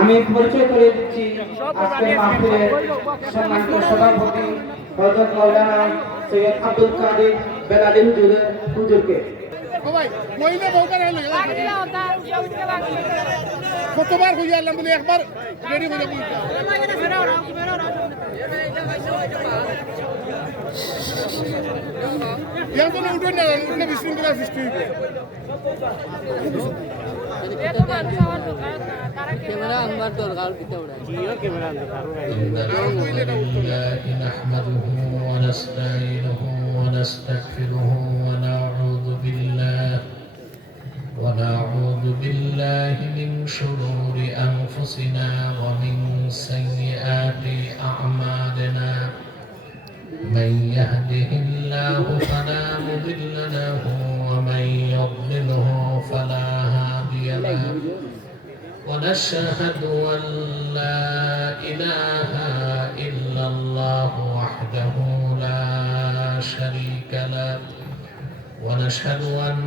আমি পরিচয় করে দিচ্ছি আজকের মাহফিলের সম্মানিত সভাপতি হযরত মাওলানা সৈয়দ আব্দুল কাদের বেলালী হুজুরকে। কতবার হইয়া আল্লাহ বলে একবার রেডি হয়ে যাবো। ইয়ার জন্য উঠে না উঠলে বিশৃঙ্খলা সৃষ্টি হইবে। ক্যামেরা আনবার দরকার কিতা ওরা জিও ক্যামেরা দরকার نحمده ونستعينه ونستغفره ونعوذ بالله من شرور أنفسنا ومن سيئات أعمالنا من يهده الله فلا مضل له ومن يضلله فلا هادي له ونشهد أن لا إله إلا الله وحده لا شريك له ونشهد أن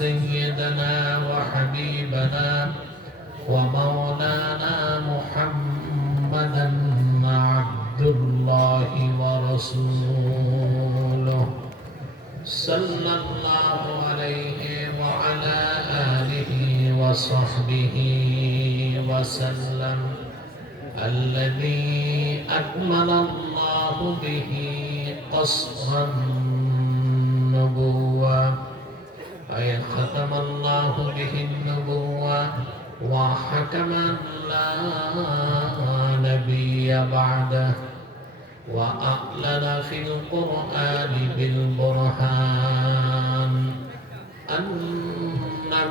سيدنا وحبيبنا ومولانا محمدا عبد الله ورسوله صلى الله عليه وعلى آله وصحبه وسلم الذي أكمل الله به قصر النبوة أي ختم الله به النبوة وحكم لا نبي بعده وأعلن في القرآن بالبرهان أن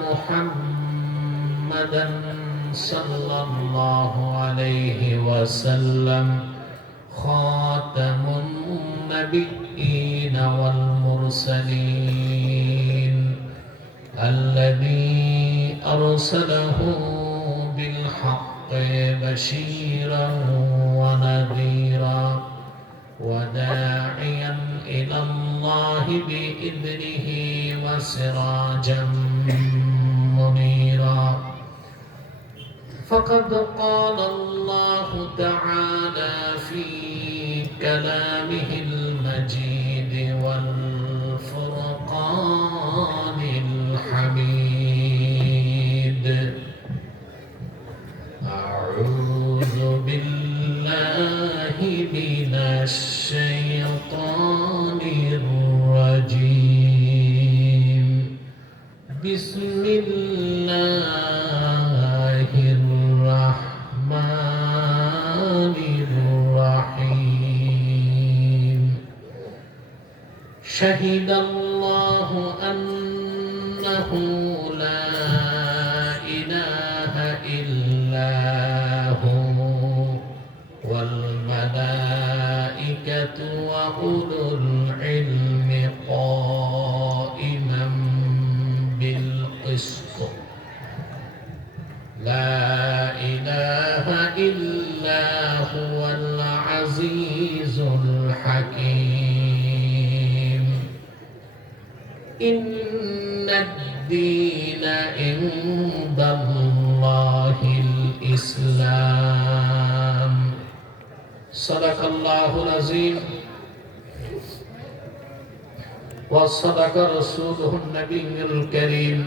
محمدا صلى الله عليه وسلم خاتم النبيين والمرسلين الذي أرسله بالحق بشيرا ونذيرا وداعيا إلى الله بإذنه وسراجا منيرا فقد قال الله تعالى في كلامه المجيد والفرقان الحميد أعوذ بالله من الشيطان الرجيم بسم الله الرحمن الرحيم شهد الله أنه لا إله إلا هو والملائكة وأولو العلم قائما بالقسط لا إله إلا هو العزيز الحكيم إن الدين عند الله الإسلام صدق الله العظيم وصدق رسوله النبي الكريم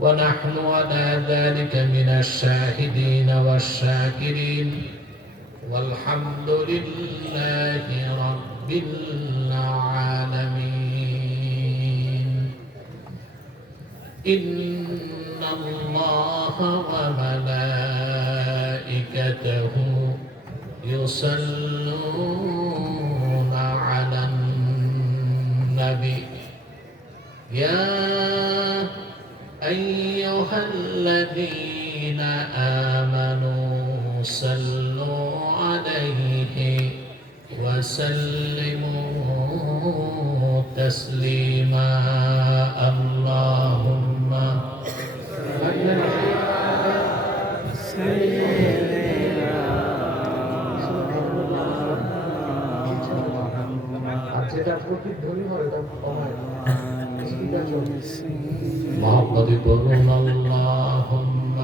ونحن على ذلك من الشاهدين والشاكرين والحمد لله رب العالمين إن الله وملائكته يصلون على النبي يا أيها الذين آمنوا صلوا عليه وسلموا تسليما اللهم محمد قرون اللهم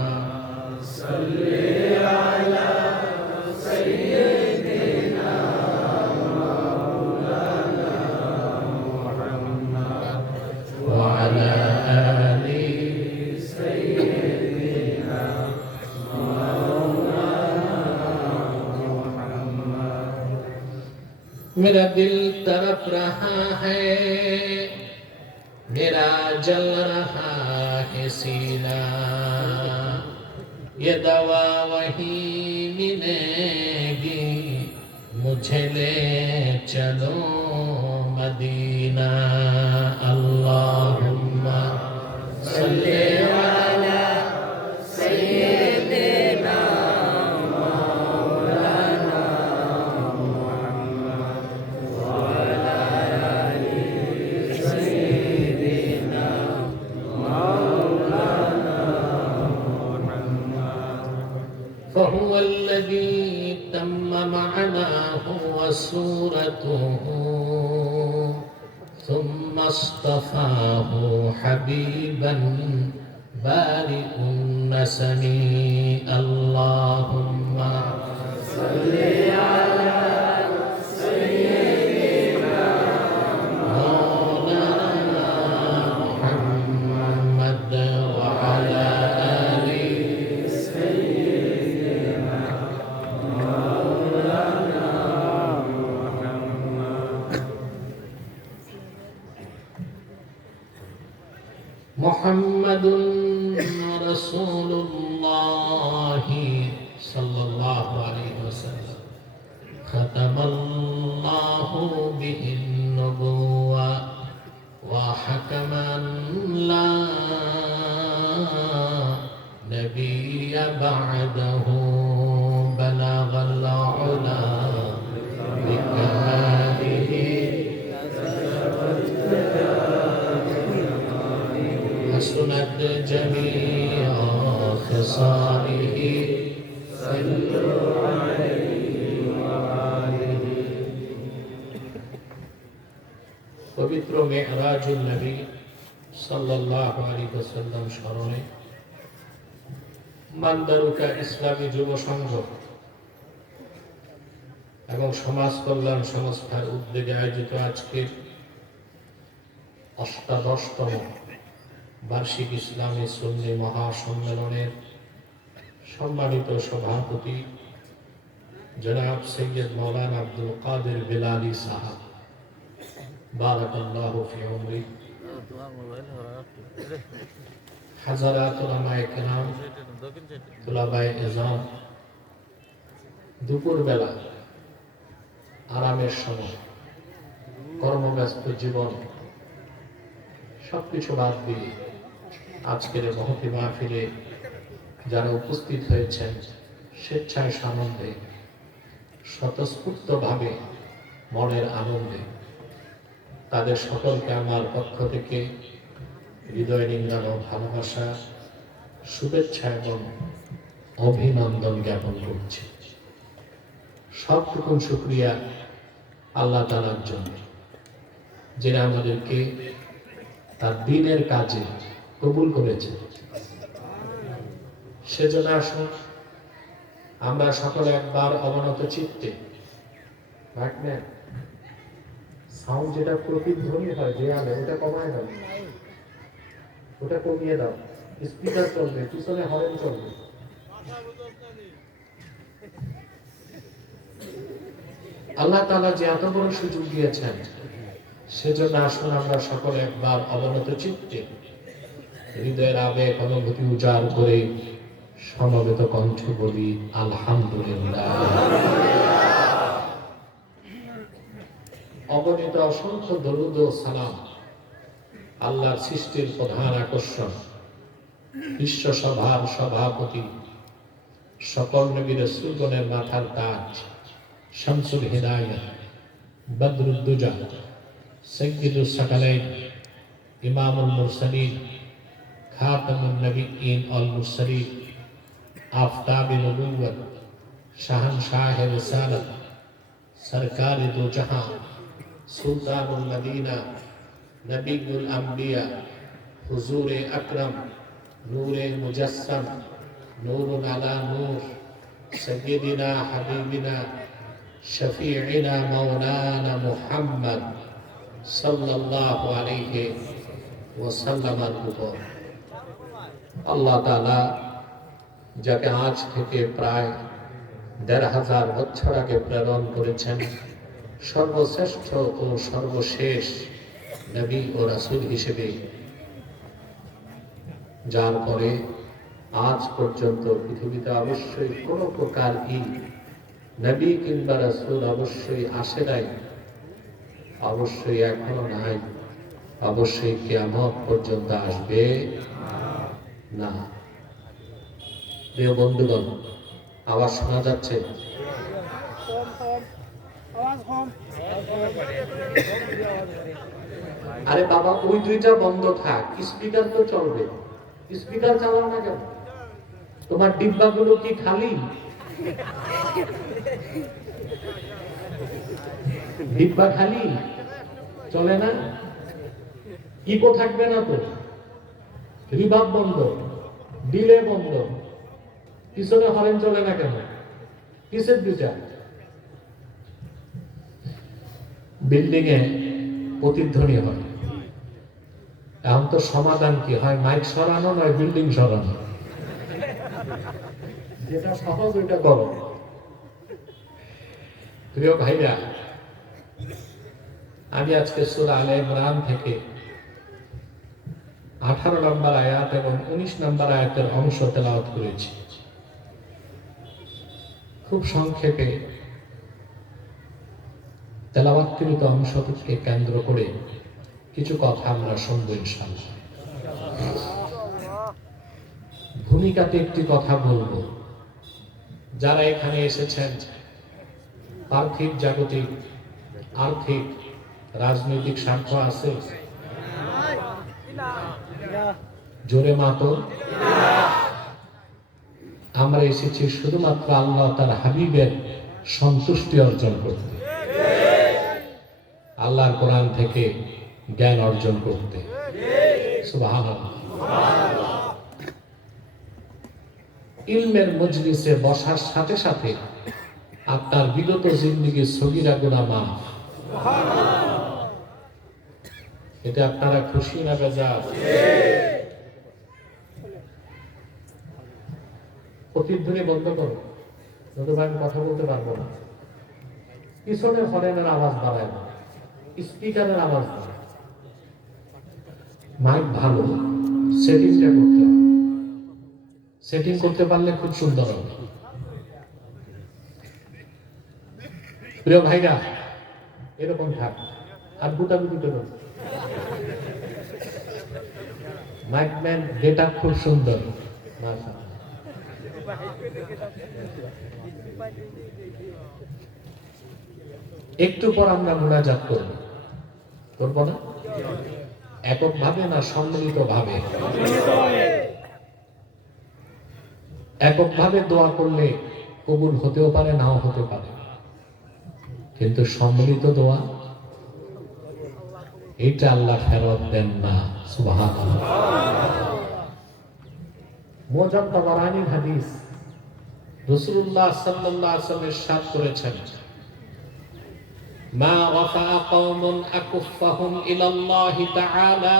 मेरा दिल तड़प रहा है, मेरा जल रहा है सीना, ये दवा वही मिलेगी, मुझे ले चलो मदीना। अल्लाहुम्मा सल्ली अला सय्यिदिना मौलाना मुहम्मद व अला आलि सय्यिदिना मौलाना मुहम्मद। फहुव अल्लज़ी तम्म मअनाहु व सूरतुहु ثم اصطفاه حبيبا بارئ النسم। اللهم صل على سيدنا مولانا محمد وعلى آل سيدنا مولانا محمد رسول الله صلى الله عليه وسلم ختم الله به النبوة وحكما لا نبي بعده بلغ العلا بكماله حسنت جميع خصاله صلوا عليه وآله। পবিত্র মেহরাজুল নবী সাল্লাল্লাহু আলাইহি ওয়াসাল্লাম স্মরণে মানদারুকা ইসলামী যুব সংঘ এবং সমাজ কল্যাণ সংস্থার উদ্যোগে আয়োজিত আজকের ৮৮তম বার্ষিক ইসলামী সুন্নি মহাসম্মেলনের সম্মানিত সভাপতি জনাব সৈয়দ মৌলানা আব্দুল কাদের বেলালী সাহেব, বারাকাল্লাহু ফি উমরি, হাজারাত উলামায়ে কেরাম, তুলাবায়ে ইজাম, দুপুরবেলা আরামের সময় কর্মব্যস্ত জীবন সবকিছু বাদ দিয়ে আজকের মহতি মাহফিলে যারা উপস্থিত হয়েছেন স্বেচ্ছায় সানন্দে স্বতঃস্ফূর্তভাবে মনের আনন্দে তাদের সকলকে আমার পক্ষ থেকে হৃদয় নিংড়ানো ভালোবাসা, শুভেচ্ছা এবং অভিনন্দন জ্ঞাপন করছি। সবটুকুন শুকরিয়া আল্লাহ তাআলার জন্য, যিনি আমাদেরকে তার দ্বীনের কাজে কবুল করেছে। সেজন্য আসুন আমরা সকলে একবার অবনত চিত্তে সাউন্ড যেটা প্রতিধ্বনি হয় দেয়ালে ওটা কমায় দাও, ওটা কমিয়ে দাও, স্পিকার চলবে, পিছনে হর্ন চলবে। আল্লাহ তাআলা যে এত বড় সুযোগ দিয়েছেন, সেজন্য আসুন আমরা সকলে একবার অবনত চিত্তে হৃদয়ের আবেগ অনুভূতি উজাড় করে সমবেত কণ্ঠ বলি আলহামদুলিল্লাহ। অগণিত অসংখ্য দরুদ ও সালাম আল্লাহর সৃষ্টির প্রধান আকর্ষণ, বিশ্ব সভার সভাপতি, সকল নবী রাসূলগণের মাথার তাজ, শামসুল হিদায়াত, বদরুদ্দুজা, সৈয়দুস সাকালাইন, ইমামুল মুরসালিন, খাতামুন নবিয়্যিন ওয়াল মুরসালিন, আফতাবে নবুওয়াত, শাহনশাহে রিসালাত, সরকারে দো জাহান, সুলতানুল মদিনা, নবিয়ুল আম্বিয়া, হুজুরে আকরাম, নূরে মুজাসসাম, নূরুন আলা নূর, সৈয়দিনা হাবিবিনা শফিঈনা মাওলানা মুহাম্মদ সাল্লাল্লাহু আলাইহি ওয়াসাল্লামের উপর আল্লাহ তাআলা যাকে আজ থেকে প্রায় ১৫০০ বছর আগে প্রেরণ করেছেন, সর্বশ্রেষ্ঠ ও সর্বশেষ নবী ও রাসূল হিসেবে, যার পরে আজ পর্যন্ত পৃথিবীতে অবশ্যই কোনো প্রকার নবী কিংবা রাসূল অবশ্যই আসে নাই, অবশ্যই এখনো নাই, অবশ্যই কিয়ামত পর্যন্ত আসবে না। প্রিয় বন্ধুগণ, আওয়াজ শোনা যাচ্ছে? আরে বাবা, ওই দুইটা বন্ধ থাক, স্পিকার তো চলবে। স্পিকার চালাও না কেন? তোমার ডিব্বাগুলো কি খালি? ডিব্বা খালি, চলে না? ইকো থাকবে না তো? রিভার্ব বন্ধ, ডিলে বন্ধ, পিছনে হরেন চলে না কেন? কিসের দুইটা? বিল্ডিং এ প্রতিধ্বনি হয়। এখন তো সমাধান কি হয়? মাইক সরানো নয়, বিল্ডিং সরানো। যেটা সহজ ওইটা করো। প্রিয় ভাইরা, আমি আজকে সূরা আলে ইমরান থেকে 18 নম্বর আয়াত এবং 19 নম্বর আয়াতের অংশ তেলাওয়াত করেছি। খুব সংক্ষেপে তেলাওয়াতকৃত অংশকে কেন্দ্র করে কিছু কথা আমরা শুনব ইনশাআল্লাহ। ভূমিকাতে একটি কথা বলবো। যারা এখানে এসেছেন, পার্থিব জাগতিক আর্থিক রাজনৈতিক স্বার্থ আছে? জোরে মাতো। আমরা এসেছি শুধুমাত্র আল্লাহ তার হাবিবের সন্তুষ্টি অর্জন করতে, আল্লাহর কোরআন থেকে জ্ঞান অর্জন করতে। সুবহানাল্লাহ। ইলমের মজলিসে বসার সাথে সাথে আপনার বিগত জিন্দেগীর সগীরা গুনাহ মাফ। এটা আপনারা খুশি না বেজার? প্রতিধ্বনি বন্ধ করো, নতুবা আমি কথা বলতে পারবো না। পিছনে হরেনের আওয়াজ বাড়ায় না, স্পিকারের আওয়াজ বাড়ায়। মাইক ভালো, সেটিংটা করতে হবে। সেটিং করতে পারলে খুব সুন্দর হবে। প্রিয় ভাইরা, এরকম থাক, আর গুটাগুটি করুন। মাইকম্যান গেটআপ খুব সুন্দর, মাশাআল্লাহ। একটু পর আমরা মুনাজাত করব, করব না? এককভাবে না সম্মিলিতভাবে? এককভাবে দোয়া করলে কবুল হতেও পারে, নাও হতে পারে, কিন্তু সম্মিলিত দোয়া এটা আল্লাহ ফেরত দেন না। সুবহানাল্লাহ। মুআজ্জাম তাবারানীর হাদিস, রাসূলুল্লাহ সাল্লাল্লাহু আলাইহি ওয়াসাল্লাম ইরশাদ করেছেন, মা রাফা'a কওমুন আকুফাহুম ইলাল্লাহি তাআলা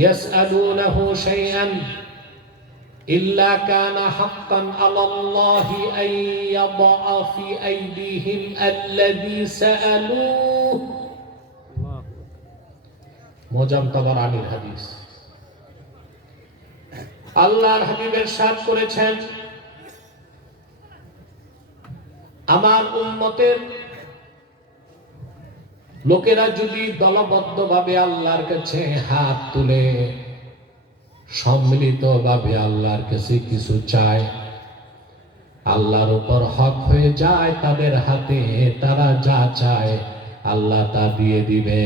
ইয়াসআলুনাহু শাইআন ইল্লা কানা হাক্কান আলাল্লাহি আন ইয়াদআ ফি আইদিহিম আল্লাযী সাআলুহু। মুআজ্জাম তাবারানীর হাদিস। আল্লাহর হাবিব ইরশাদ করেছেন, আমার উম্মতের লোকেরা যদি দলবদ্ধভাবে আল্লাহর কাছে হাত তুলে সম্মিলিতভাবে আল্লাহর কাছে কিছু চায়, আল্লাহর উপর হক হয়ে যায় তাদের হাতে। তারা যা চায় আল্লাহ তা দিয়ে দিবে।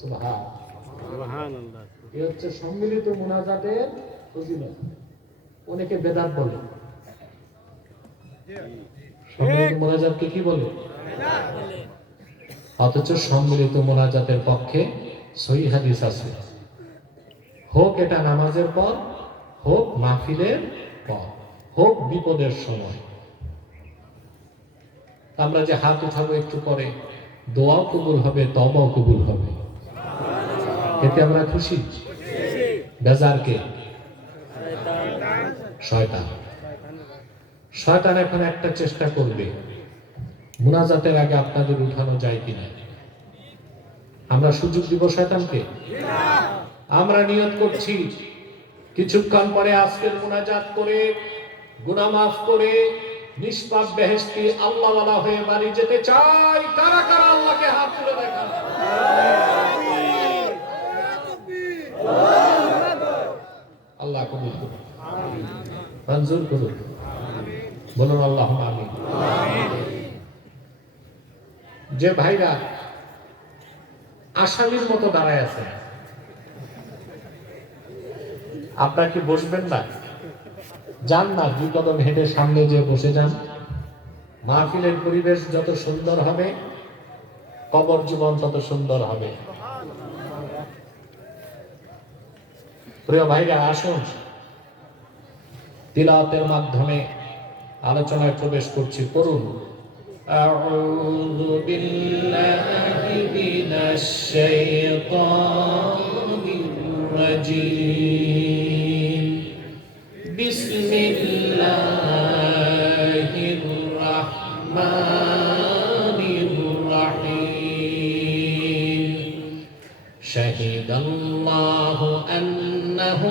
সুবহানাল্লাহ। এই হচ্ছে সম্মিলিত মুনাজাতের ফজিলত। অনেকে বেদাত বলে। সম্মিলিত মুনাজাতকে কি বলে? অথচ সম্মিলিত মুনাজাতের পক্ষে সহিহ হাদিস আছে। হোক এটা নামাজের পর, হোক মাহফিলের পর, হোক বিপদের সময়। আমরা যে হাত উঠাবো একটু পরে, দোয়াও কবুল হবে, তওবাও কবুল হবে। এতে আমরা খুশি? বেজার কে? শয়তান। শয়তান এখন একটা চেষ্টা করবে, মুনাজাতের আগে আপনাদের উঠানো যায় কিনা। আমরা সুযোগ দিব শয়তানকে? আমরা নিয়ত করছি কিছুক্ষণ পরে আজকের মুনাজাত করে গুনাহ মাফ করে নিষ্পাপ বেহেশতি আল্লাহওয়ালা হয়ে বাড়ি যেতে চাই। কারা কারা আল্লাহকে হাত তুলে দেখান। আল্লাহ কবুল করুন, মঞ্জুর করুন, বলুন আল্লাহুম্মা আমিন। যে ভাইরা আসামির মতো দাঁড়ায় আছে, আপনারা কি বসবেন না? যান না, 2 কদম হেঁটে সামনে যে বসে যান। মাহফিলের পরিবেশ যত সুন্দর হবে, কবর জীবন তত সুন্দর হবে। প্রিয় ভাইরা, আসুন তিলাওয়াতের মাধ্যমে আলোচনায় প্রবেশ করছি। করুন আউযু বিল্লাহি মিনাশ শাইতানির রাজীম। বিসমিল্লাহির রাহমানির রাহিম। শাহিদাল্লাহু আন্নাহু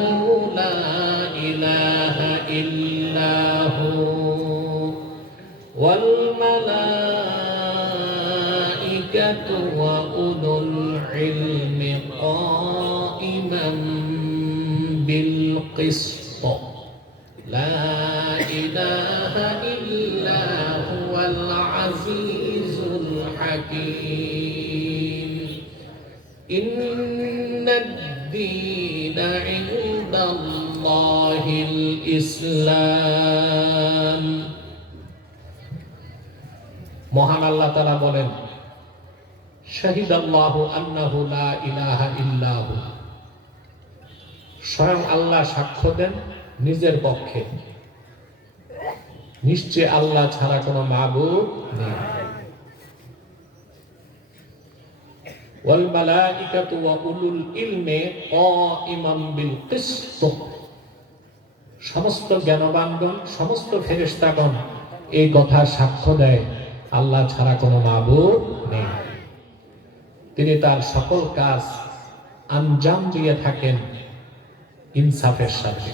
লা ইলাহা ইল্লা হু ওয়াল মালাইকাতু ওয়া উলুল ইলমি কাইমান বিল কিসত। লা ইলাহা ইল্লা হুয়াল আজিজুল হাকীম। ইন্নাদ-দীন ইনদাল্লাহিল ইসলাম। মহান আল্লাহ তাআলা বলেন, শাহিদাল্লাহু আন্নাহু লা ইলাহা ইল্লা হু। স্বয়ং আল্লাহ সাক্ষ্য দেন নিজের পক্ষে, নিশ্চয় আল্লাহ ছাড়া কোনো মাবুদ নেই। ওয়াল মালাইকাতু ওয়া উলুল ইলমি কাইমান বিল কিসত। সমস্ত জ্ঞানবানগণ, সমস্ত ফেরেশতাগণ এই কথা সাক্ষ্য দেয়, আল্লাহ ছাড়া কোনো মাবুদ নেই। তিনি তার সকল কাজ আঞ্জাম দিয়ে থাকেন ইনসাফের সাথে।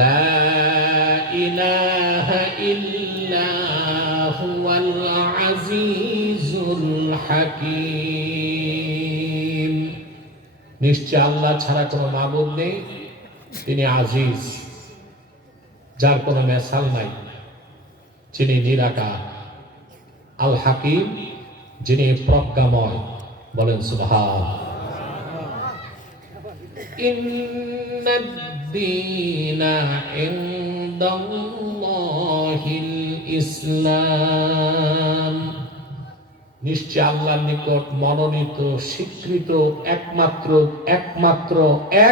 লা ইলাহা ইল্লা হুয়াল আজিজুল হাকীম। নিশ্চয় আল্লাহ ছাড়া কোনো মাবুদ নেই, তিনি আজিজ, যার কোনো মেসাল নাই, যিনি নিরাকার। আল হাকিম, যিনি প্রজ্ঞাময়। বলেন সুবহান। ইন্নাদ-দীনা ইনদাল্লাহিল ইসলাম। নিশ্চয় আল্লাহর নিকট মনোনীত, স্বীকৃত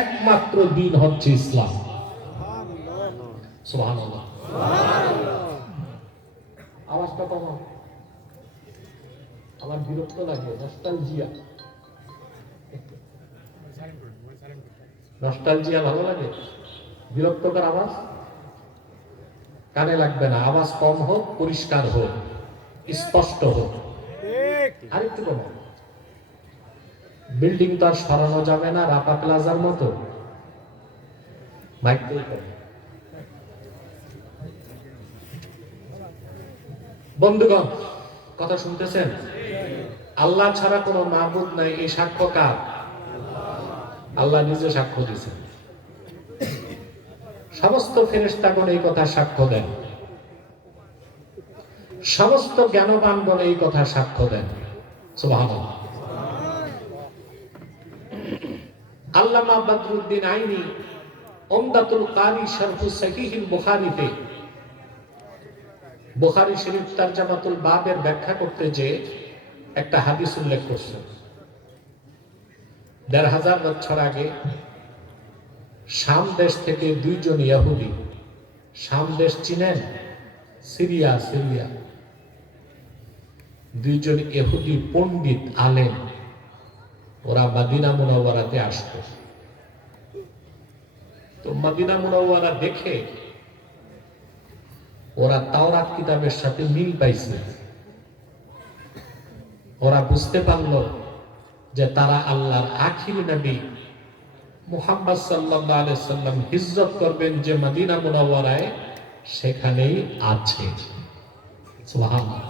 একমাত্র দিন হচ্ছে ইসলাম। সুবহানাল্লাহ। আওয়াজটা কমাও, আমার বিরক্ত লাগে। নস্টালজিয়া ভালো লাগে? বিরক্তকর আওয়াজ কানে লাগবে না। আওয়াজ কম হোক, পরিষ্কার হোক, স্পষ্ট হোক। আরেকটু কম। বিল্ডিং তো আর সরানো যাবে না রাপা প্লাজার মতো। মাইক কম। বন্ধুগণ, কথা শুনতেছেন? আল্লাহ ছাড়া কোনো মাবুদ নাই, এই সাক্ষ্য কার? আল্লাহ নিজে সাক্ষ্য দিয়েছেন। সমস্ত ফেরেশতাগণ এই কথা সাক্ষ্য দেন, সমস্ত জ্ঞানবানগণ এই কথা সাক্ষ্য দেন। সুবহানাল্লাহ। আল্লামা বদরুদ্দিন আইনি উমদাতুল কারি শরফুস সহিহুল বুখারীতে বুখারী শরীফ তারজামাতুল বাবের ব্যাখ্যা করতে যে একটা হাদিস উল্লেখ করছেন। ১৫০০ বছর আগে শাম দেশ থেকে 2 জন ইহুদি, শাম দেশ চিনেন? সিরিয়া। 2 জন ইহুদি পণ্ডিত আলেম, ওরা মদিনা মুনাওয়ারাতে আসতো। তো মদিনা মুনাওয়ারা দেখে ওরা তাওরাত কিতাবের সাথে মিল পাইছে। ওরা বুঝতে পারলো যে তারা আল্লাহর আখির নবী মুহাম্মদ সাল্লাল্লাহু আলাইহি সাল্লাম হিজরত করবেন যে মদিনা মুনাওয়ারায়, সেখানেই আছে। সুবহানাল্লাহ।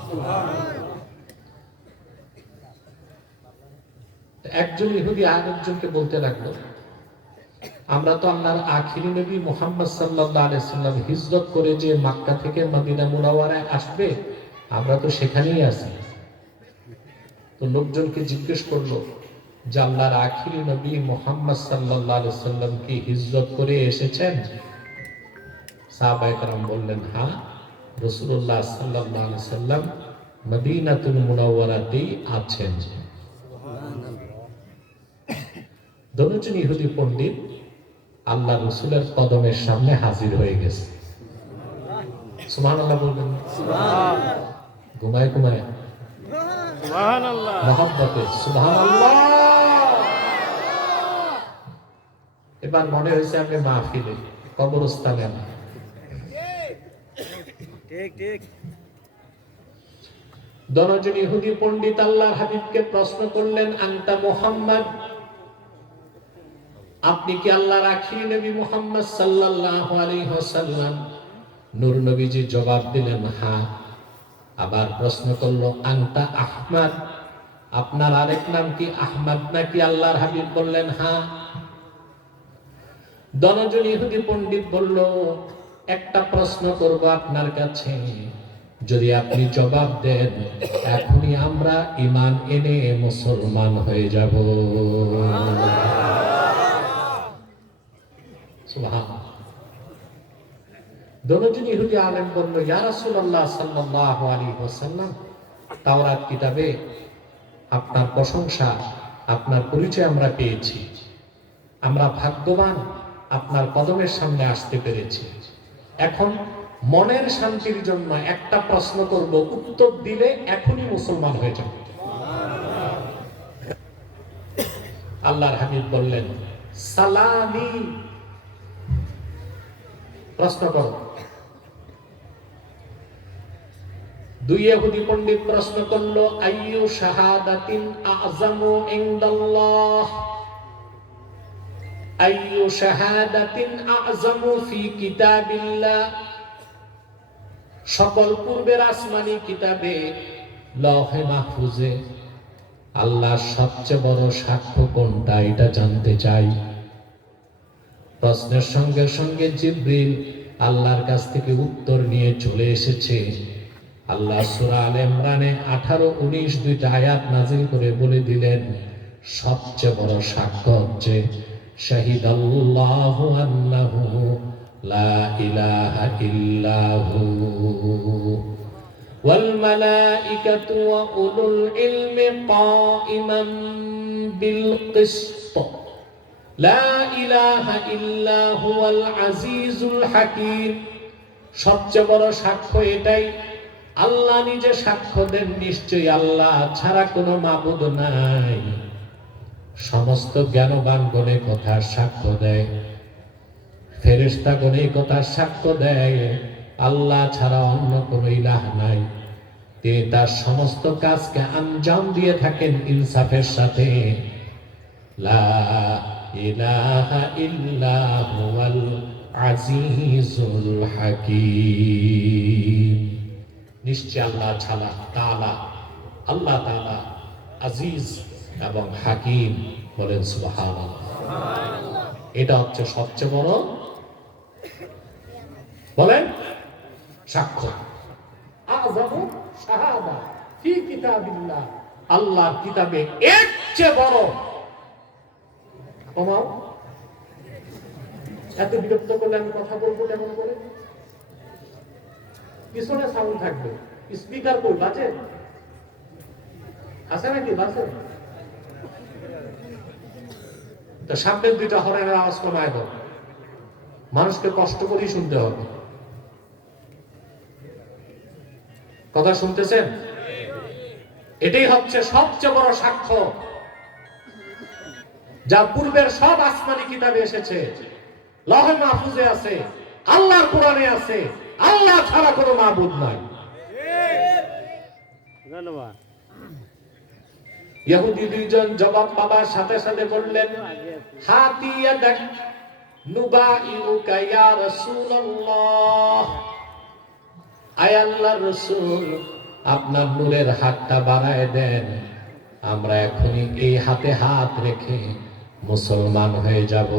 একজন ইহুদি আরেকজনকে বলতে লাগলো, আমরা তো আল্লাহর আখিরি নবী মুহাম্মদ সাল্লাল্লাহু আলাইহি সাল্লাম হিজরত করে যে মক্কা থেকে মদিনা মুনাওয়ারায় আসবে, আমরা তো সেখানেই আছি। তো লোকজনকে জিজ্ঞেস করলো যে আল্লাহর আখিরি নবী মুহাম্মদ সাল্লাল্লাহু আলাইহি সাল্লাম কি হিজরত করে এসেছেন? সাহাবায়ে কেরাম বললেন, হ্যাঁ, রাসূলুল্লাহ সাল্লাল্লাহু আলাইহি সাল্লাম মদিনাতুল মুনাওয়ারাতেই আছেন। দুজন ইহুদি পণ্ডিত আল্লাহ রাসূলের কদমের সামনে হাজির হয়ে গেছে। সুবহানাল্লাহ বলবেন। ঘুমায় ঘুমায় সুবহানাল্লাহ, মহব্বতে সুবহানাল্লাহ। এবার মনে হয়েছে আমি মাহফিলে, কবরস্থানে না। ঠিক ঠিক। দুজন ইহুদি পণ্ডিত আল্লাহর হাবিবকে প্রশ্ন করলেন, আনতা মুহাম্মদ, আপনি কি আল্লাহর আখিরি নবী মুহাম্মদ সাল্লাল্লাহু আলাইহি ওয়াসাল্লাম? নূর নবীজি জবাব দিলেন, হ্যাঁ। আবার প্রশ্ন করলো, আনতা আহমদ, আপনার আরেক নাম কি আহমদ নাকি? আল্লাহর হাবিব বললেন, হ্যাঁ। দুজন ইহুদি পণ্ডিত বলল, একটা প্রশ্ন করব আপনার কাছে, যদি আপনি জবাব দেন এখনই আমরা ঈমান এনে মুসলমান হয়ে যাব। সুবহানাল্লাহ। দুজন ইহুদি আলেম বলল, ইয়া রাসূলুল্লাহ সাল্লাল্লাহু আলাইহি ওয়াসাল্লাম, তাওরাত কিতাবে আপনার প্রশংসা, আপনার পরিচয় আমরা পেয়েছি। আমরা ভাগ্যবান আপনার কদমের সামনে আসতে পেরেছি। এখন মনের শান্তির জন্য একটা প্রশ্ন করব, উত্তর দিলে এখনই মুসলমান হয়ে যাব। আল্লাহর হাবিব বললেন, সালামি, প্রশ্ন করো। দুই ইহুদি পণ্ডিত প্রশ্ন করলো, আইয়ু শাহাদাতিন আযমু ইনদাল্লাহ, আইয়ু শাহাদাতিন আযমু ফি কিতাবিল্লাহ। সকল পূর্বের আসমানি কিতাবে লৌহে মাহফুজে আল্লাহর সবচেয়ে বড় সাক্ষ্য কোনটা, এটা জানতে চাই। প্রশ্নের সঙ্গে সঙ্গে জিবরিল আল্লাহর কাছ থেকে উত্তর নিয়ে চলে এসেছে। আল্লাহ সূরা আলে ইমরানে 18-19 দুইটা আয়াত নাযিল করে বলে দিলেন, সবচেয়ে বড় সাক্ষ্য হচ্ছে শাহিদাল্লাহু আন্নাহু লা ইলাহা ইল্লাহু ওয়াল মালাইকাতু ওয়া উলুল ইলমি কাইমান বিল কিসত লা ইলাহা ইল্লা হুয়াল আজিজুল হাকীম। সবচেয়ে বড় সাক্ষ্য এটাই, আল্লাহ নিজে সাক্ষ্য দেন, নিশ্চয়ই আল্লাহ ছাড়া কোনো মাবুদ নাই। সমস্ত জ্ঞানবান গণে কথার সাক্ষ্য দেয়, ফেরেশতা গণে কথার সাক্ষ্য দেয়, আল্লাহ ছাড়া অন্য কোনো ইলাহ নাই। তিনি তার সমস্ত কাজকে আঞ্জাম দিয়ে থাকেন ইনসাফের সাথে। লা ইলাহা ইল্লা হুয়াল আজিজুল হাকীম। নিশ্চয় আল্লাহ ছাড়া তাআলা, আল্লাহ তাআলা আজিজ এবং হাকিম। বলেন সুবহানাল্লাহ। এটা হচ্ছে সবচেয়ে বড়, বলেন, সাক্ষ্য। আযমু শাহাদা ফি কিতাবিল্লাহ, আল্লাহর কিতাবে এর চেয়ে বড়। কমাও, এত বিরক্ত করলে আমি কথা বলবো কেমন করে? পিছনে সাউন্ড থাকবে, স্পিকার কই বাজে? আছে নাকি বাজে? তো সামনের দুইটা হর্নের আওয়াজ কমায় দাও, মানুষকে কষ্ট করেই শুনতে হবে। কথা শুনতেছেন? এটাই হচ্ছে সবচেয়ে বড় সাক্ষ্য, যা পূর্বের সব আসমানি কিতাবে এসেছে। লৌহে মাহফুজে আছে, আল্লাহর কোরআনে আছে, আল্লাহ ছাড়া কোনো মাবুদ নাই। ধন্যবাদ। ইহুদি দুইজন জবাব পাবার সাথে সাথে বললেন, হাতি ইয়াদাক নুবাইউকা ইয়া রাসূলুল্লাহ, আয় আল্লাহর রাসূল, আপনার নূরের হাতটা বাড়ায় দেন, আমরা এখনই এই হাতে হাত রেখে মুসলমান হয়ে যাব।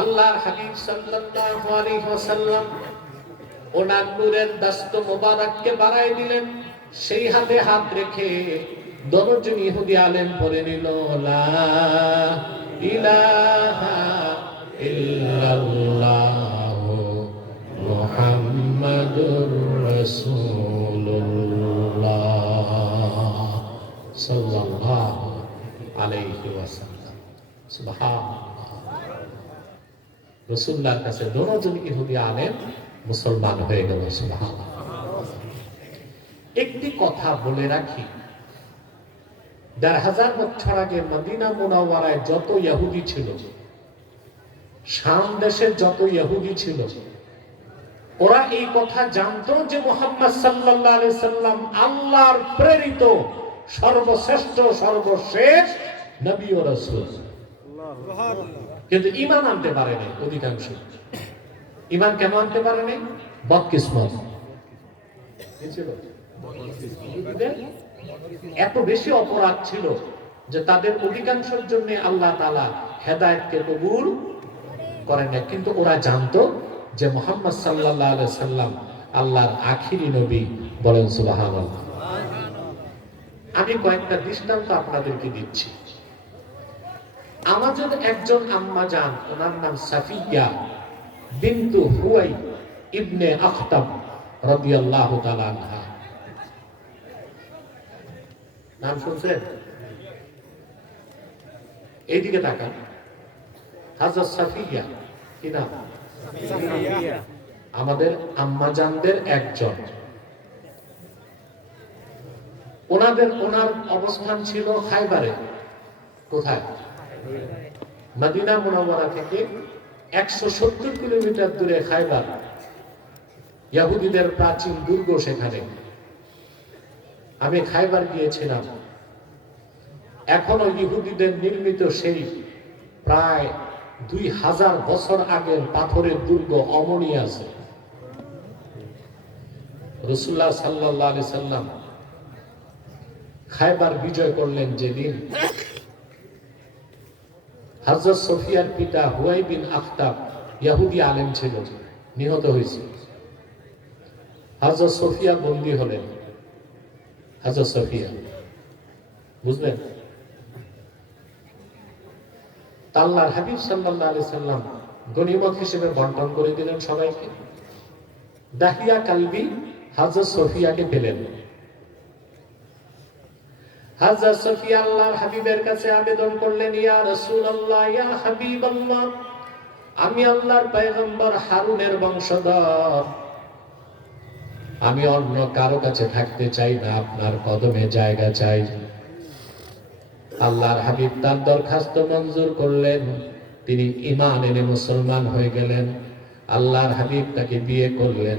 আল্লাহর হাবিব সাল্লাল্লাহু আলাইহি ওয়াসাল্লাম ওনার নূরের দস্ত মোবারককে বাড়ায় দিলেন। সেই হাতে হাত রেখে দশজন ইহুদি আলেম পড়ে নিল, লা ইলাহা ইল্লাল্লাহ মুহাম্মাদুর রাসূলুল্লাহ সাল্লাল্লাহু আলাইহি ওয়াসাল্লাম। সুবহানাল্লাহ। রাসূলুল্লাহর কাছে দশজন ইহুদি আলেম মুসলমান হয়ে গেল। সুবহানাল্লাহ। একটি কথা বলে রাখি, ১,৫০০ বছর আগে মদিনা মুনাওয়ারায় যত ইহুদি ছিল, শাম দেশে যত ইহুদি ছিল, ওরা এই কথা জানতো যে মুহাম্মদ সাল্লাল্লাহু আলাইহি সাল্লাম আল্লাহর প্রেরিত সর্বশ্রেষ্ঠ সর্বশেষ নবী ও রাসূল। কিন্তু ঈমান আনতে পারে নাই অধিকাংশ। ঈমান কেন আনতে পারে নাই? বদকিসমত। এত বেশি অপরাধ ছিল যে তাদের অধিকাংশের জন্য আল্লাহ তাআলা হেদায়েতকে কবুল করেন না। কিন্তু ওরা জানতো যে মুহাম্মদ সাল্লাল্লাহু আলাইহি সাল্লাম আল্লাহর আখিরি নবী। বলেন সুবহানাল্লাহ। আমি কয়েকটা দৃষ্টান্ত আপনাদেরকে দিচ্ছি। আমাদের একজন আম্মা জান, ওনার নাম সাফিয়া বিনতু হুয়াই ইবনে আখতাব রাদিয়াল্লাহু তাআলা আনহা। নাম শুনছেন? এইদিকে তাকান। হযরত সাফিয়া কি নাম? আমাদের আম্মা জানদের একজন। ওনার অবস্থান ছিল খাইবারে। কোথায়? মদিনা মুনাওয়ারা থেকে ১৭০ কিলোমিটার দূরে খাইবার, ইহুদিদের প্রাচীন দুর্গ সেখানে। আমি খাইবার গিয়েছিলাম। এখনো ইহুদিদের নির্মিত সেই প্রায় ২০০০ বছর আগের পাথরের দুর্গ অমনি আছে। রাসূলুল্লাহ সাল্লাল্লাহু আলাইহি সাল্লাম খাইবার বিজয় করলেন যেদিন, হযরত সফিয়ার পিতা হুয়াই বিন আখতাব ইহুদি আলেম ছিল, নিহত হয়েছে। হযরত সফিয়া বন্দী হলেন। হযরত সফিয়া, বুঝলেন? আল্লাহর হাবিব সাল্লাল্লাহু আলাইহি সাল্লাম গনিমত হিসেবে বন্টন করে দিলেন সবাইকে। দাহিয়া কালবি হযরত সফিয়াকে পেলেন। হযরত সফিয়া আল্লাহর হাবিবের কাছে আবেদন করলেন, ইয়া রাসূলুল্লাহ, ইয়া হাবিবাল্লাহ, আমি আল্লাহর পয়গম্বর হারুনের বংশধর, আমি অন্য কারো কাছে থাকতে চাই না, আপনার কদমে জায়গা চাই। আল্লাহর হাবিব তার দরখাস্ত মঞ্জুর করলেন। তিনি ঈমান এনে মুসলমান হয়ে গেলেন। আল্লাহর হাবিব তাকে বিয়ে করলেন।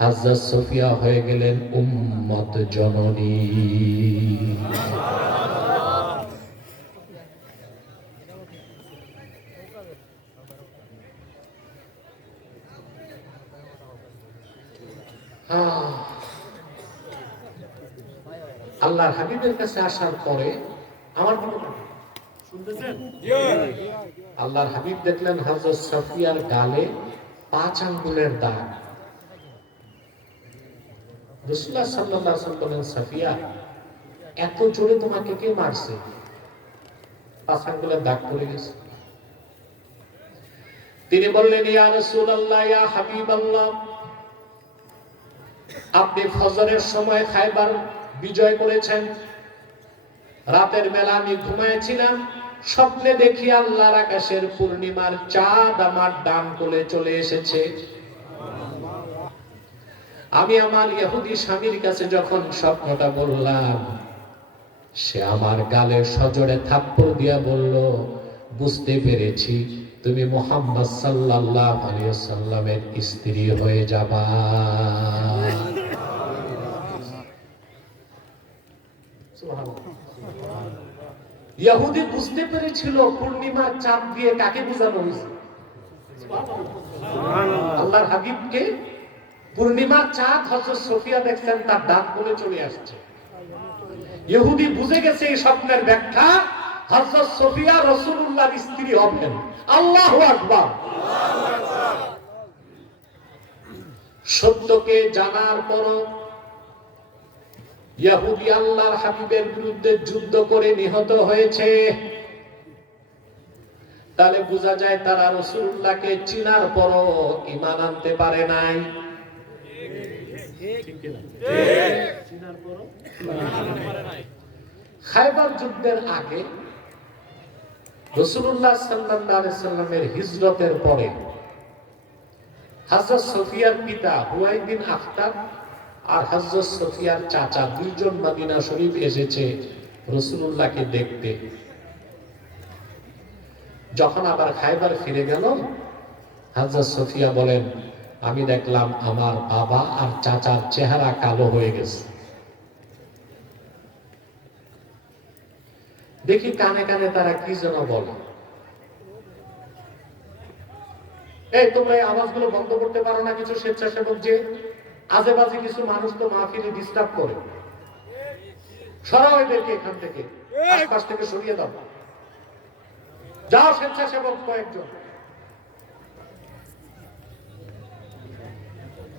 হযরত সফিয়া হয়ে গেলেন উম্মত জননী। আল্লাহর হাবিবের কাছে আসার পরে আমার শুনতেছেন? আল্লাহর হাবিব দেখলেন হযরত সফিয়ার গালে ৫ আঙ্গুলের দাগ। রাসূলুল্লাহ সাল্লাল্লাহু আলাইহি ওয়াসাল্লাম বলেন, সাফিয়া, এত জোরে তোমাকে কে মারছে? ৫ আঙ্গুলের দাগ পড়ে গেছে। তিনি বললেন, ইয়া রাসূলুল্লাহ, ইয়া হাবিবাল্লাহ, আপনি ফজরের সময় খায়বার বিজয় করেছেন। রাতের বেলা আমি ঘুমাইছিলাম, স্বপ্নে দেখি আল্লাহর আকাশের পূর্ণিমার চাঁদ আমার ডান কোলে চলে এসেছে। আমি আমার ইহুদি স্বামীর কাছে যখন স্বপ্নটা বললাম, সে আমার গালে সজোরে থাপ্পড় দিয়া বলল, বুঝতে পেরেছি তুমি মুহাম্মদ সাল্লাল্লাহু আলাইহি ওয়াসাল্লামের স্ত্রী হয়ে যাবা। ইহুদি বুঝতে পেরেছিল পূর্ণিমার চাঁদ দিয়ে কাকে বোঝানো হয়েছে? আল্লাহর হাবিবকে। পূর্ণিমার চাঁদ হযরত সোফিয়া দেখছেন তার দাঁত বলে চলে আসছে। ইহুদি বুঝে গেছে এই স্বপ্নের ব্যাখ্যা, হযরত সোফিয়া রাসূলুল্লাহর স্ত্রী হবেন। আল্লাহু আকবার। সত্যকে জানার পরও ইহুদি আল্লাহর হাবিবের বিরুদ্ধে যুদ্ধ করে নিহত হয়েছে। তাহলে বোঝা যায় তারা রাসূলুল্লাহকে চিনার পরও ঈমান আনতে পারে নাই। খায়বার যুদ্ধের আগে রাসূলুল্লাহ সাল্লাল্লাহু আলাইহি সাল্লামের হিজরতের পরে হযরত সোফিয়ার পিতা হুয়াই বিন আখতাব আর হযরত সোফিয়ার চাচা দুইজন মদিনা শরীফ এসেছে রাসূলুল্লাহকে দেখতে। যখন আবার খায়বার ফিরে গেল, হযরত সোফিয়া বলেন, আমি দেখলাম আমার বাবা আর চাচার চেহারা কালো হয়ে গেছে। দেখি কানে কানে তারা কি যেন বলে। এই তোমরা এই আওয়াজগুলো বন্ধ করতে পারো না? কিছু স্বেচ্ছাসেবক যে আজে বাজে কিছু মানুষ তো মাহফিলে ডিস্টার্ব করে, সরাও এদেরকে এখান থেকে, আশপাশ থেকে সরিয়ে দাও। যাও স্বেচ্ছাসেবক কয়েকজন।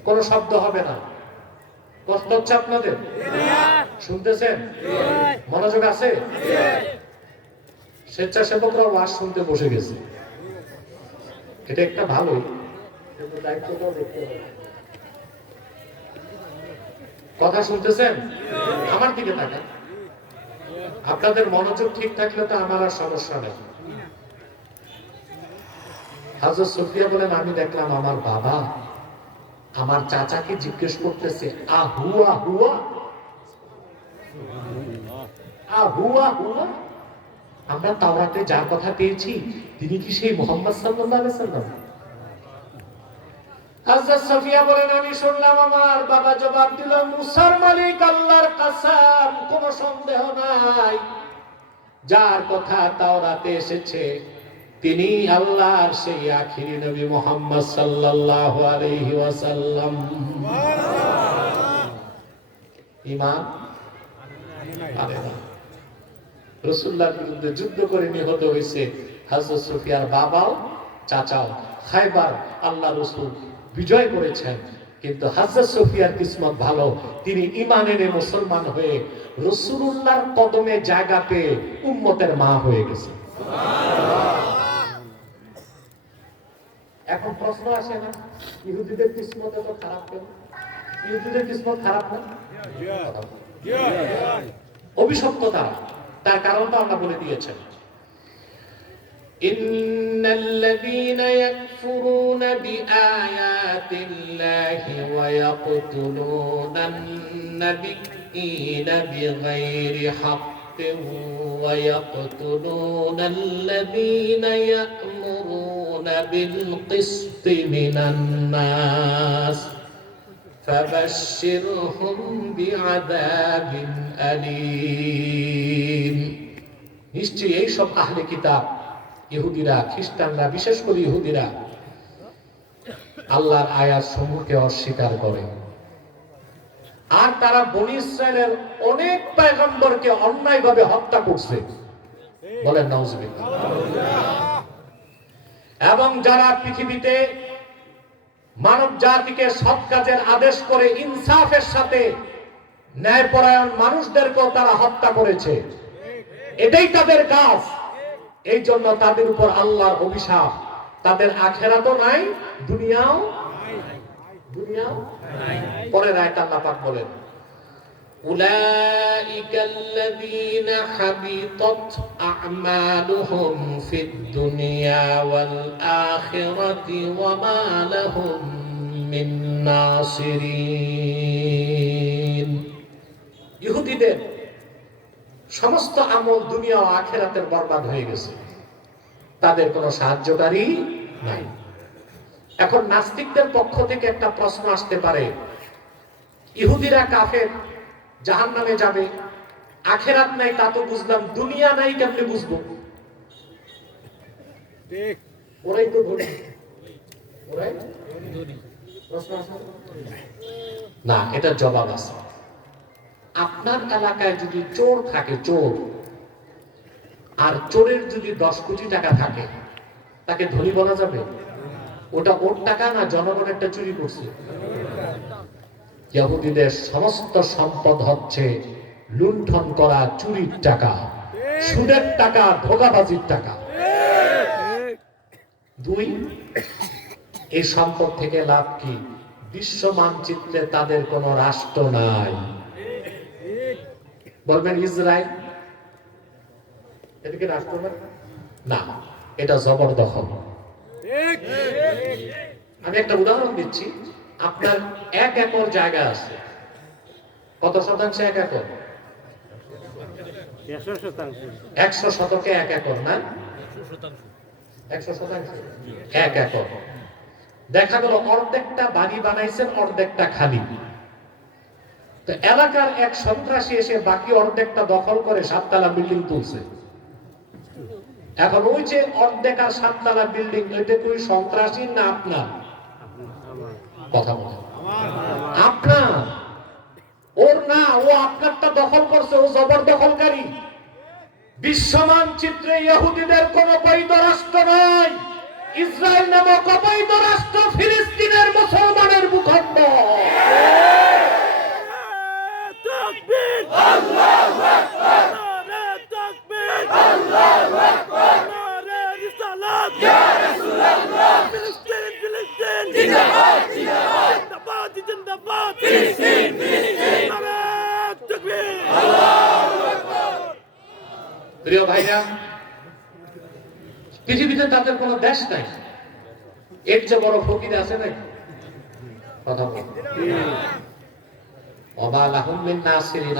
কোন শব্দ হবে না। কষ্ট হচ্ছে আপনাদের? শুনতেছেন? মনোযোগ আছে? স্বেচ্ছাসেবকরা ওয়াজ শুনতে বসে গেছে, এটা একটা ভালোই, কিন্তু দায়িত্বটাও দেখতে হবে। কথা শুনতেছেন? আমার দিকে তাকান। আপনাদের মনোযোগ ঠিক থাকলে তো আমার আর সমস্যা নেই। হযরত সোফিয়া বলেন, আমি দেখলাম আমার বাবা আমার চাচাকে জিজ্ঞেস করতেছে, আহুয়া হুয়া আহুয়া হুয়া, আমরা তাওরাতে যার কথা পেয়েছি তিনি কি সেই মুহাম্মদ সাল্লাল্লাহু আলাইহি সাল্লাম? হযরত সোফিয়া বলেন, আমি শুনলাম আমার বাবা জবাব দিল, মুসার মালিক আল্লাহর কসম, কোনো সন্দেহ নাই, যার কথা তাওরাতে এসেছে তিনি আল্লাহর সেই আখিরি নবী মুহাম্মদ সাল্লাল্লাহু আলাইহি ওয়াসাল্লাম। ঈমান আনে না। রাসূলুল্লাহর বিরুদ্ধে যুদ্ধ করে নিহত হয়েছে হযরত সুফিয়ার বাবাও চাচাও। খায়বার আল্লাহ রাসূল বিজয় করেছেন, কিন্তু হযরত সুফিয়ার কিসমত ভালো, তিনি ঈমান এনে মুসলমান হয়ে রাসূলুল্লাহর কদমে জায়গা পেয়ে উম্মতের মা হয়ে গেছে। এখন প্রশ্ন আসে না, ইহুদিদের কিসমত এত খারাপ কেন? ইহুদিদের কিসমত খারাপ না? অভিশপ্ততা, তার কারণটা আমরা বলে দিয়েছেন। ইন্নাল্লাযীনা ইয়াকফুরুনা বিআয়াতিল্লাহি ওয়া ইয়াকতুলুনান নাবিয়্যিনা বিগাইরি হাক্কিন ওয়া ইয়াকতুলুনাল্লাযীনা ইয়া'মুরুনা বিল কিসতি মিনান নাস ফাবাশশিরহুম বিআযাবিন আলীম। নিশ্চয়ই এই সব আহলে কিতাব, ইহুদিরা, খ্রিস্টানরা, বিশেষ করে ইহুদিরা আল্লাহর আয়াত সমূহকে অস্বীকার করে, আর তারা বনী ইসরাইলের অনেক পয়গম্বরকে অন্যায়ভাবে হত্যা করছে। বলেন নাউজুবিল্লাহ। এবং যারা পৃথিবীতে মানব জাতিকে সৎ কাজের আদেশ করে ইনসাফের সাথে ন্যায়পরায়ণ মানুষদেরকেও তারা হত্যা করেছে, এটাই তাদের কাজ। এই জন্য তাদের উপর আল্লাহর অভিশাপ, তাদের আখিরাতও নাই, দুনিয়াও নাই। পরের আয়াতে আল্লাহ পাক বলেন, উলাইকাল্লাযীনা হাবিতাত আ'মালুহুম ফিদ দুনিয়া ওয়াল আখিরাতি ওয়া মা লাহুম মিন নাসিরিন। ইহুদিদের সমস্ত আমল দুনিয়া ও আখিরাতের বরবাদ হয়ে গেছে। তাদের কোনো সাহায্যকারী নাই। এখন নাস্তিকদের পক্ষ থেকে একটা প্রশ্ন আসতে পারে, ইহুদিরা কাফের, জাহান্নামে যাবে, আখেরাত নাই তা তো বুঝলাম, দুনিয়া নাই কেমনে বুঝবো? ওরাই তো ধনী, ওরাই প্রশ্ন আসে না। এটা জবাব আছে। আপনার এলাকায় যদি চোর থাকে, চোর, আর চোরের যদি 10 কোটি টাকা থাকে, তাকে ধনী বলা যাবে? ওটা ওর টাকা না, জনগণেরটা চুরি করছে। ইহুদিদের সমস্ত সম্পদ হচ্ছে লুণ্ঠন করা চুরির টাকা, সুদের টাকা, ধোঁকাবাজির টাকা। দুই, এই সম্পদ থেকে লাভ কি? বিশ্ব মানচিত্রে তাদের কোনো রাষ্ট্র নাই। বলবেন ইসরায়েল, এদিকে রাষ্ট্র না, এটা জবরদখল। আমি একটা উদাহরণ দিচ্ছি। আপনার 1 একর জায়গা আছে, কত শতাংশ 1 একর? 100 শতকে 1 একর না, 100 শতাংশ 1 একর। দেখা গেল অর্ধেকটা বাড়ি বানাইছেন, অর্ধেকটা খালি। তো এলাকার এক সন্ত্রাসী এসে বাকি অর্ধেকটা দখল করে 7 তলা বিল্ডিং তুলছে। এখন ওই যে অর্ধেক আর 7 তলা বিল্ডিং, এটা কি সন্ত্রাসী না আপনার? কথা বলে আপনার, ওর না, ও আপনারটা দখল করছে, ও জবরদখলকারী। বিশ্ব মানচিত্রে ইহুদিদের কোন বৈধ রাষ্ট্র নয়। ইসরায়েল নামক অবৈধ রাষ্ট্র ফিলিস্তিনের মুসলমানের ভূখণ্ড। আল্লাহু আকবার, তাকবীর, আল্লাহু আকবার, রিসালাত, ইয়া রাসূলুল্লাহ, ফিলিস্তিন, ফিলিস্তিন, জিন্দাবাদ, জিন্দাবাদ, জিন্দাবাদ, ফিলিস্তিন, ফিলিস্তিন, নারায়ে তাকবীর, আল্লাহু আকবার। প্রিয় ভাইরা, পৃথিবীতে তাদের কোনো দেশ নাই, এর যে বড় ফকির আছে নাকি? কথা বল।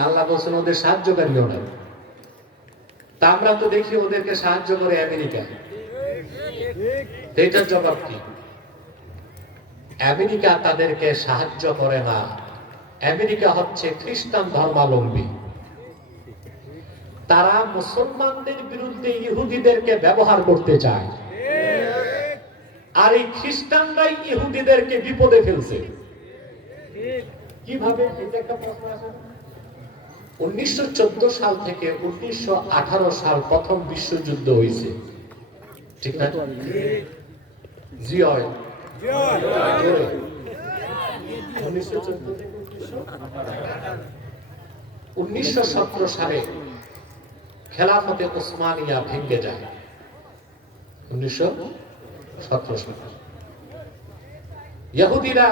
আল্লাহ বলছেন ওদের সাহায্যকারীও না। তা আমরা তো দেখি ওদেরকে সাহায্য করে আমেরিকা। এটার জবাব কি? আমেরিকা তাদেরকে সাহায্য করে না। আমেরিকা হচ্ছে খ্রিস্টান ধর্মাবলম্বী। তারা মুসলমানদের বিরুদ্ধে ইহুদিদেরকে ব্যবহার করতে চায়, আর এই খ্রিস্টানরাই ইহুদিদেরকে বিপদে ফেলছে। কিভাবে? এটা একটা প্রশ্ন আছে। 1914 সাল থেকে 1918 সাল প্রথম বিশ্বযুদ্ধ হয়েছে, ঠিক না? জি হয়। 1917 সালে খেলাফতে ওসমানিয়া ভেঙে যায়। 1917 সালে ইহুদিরা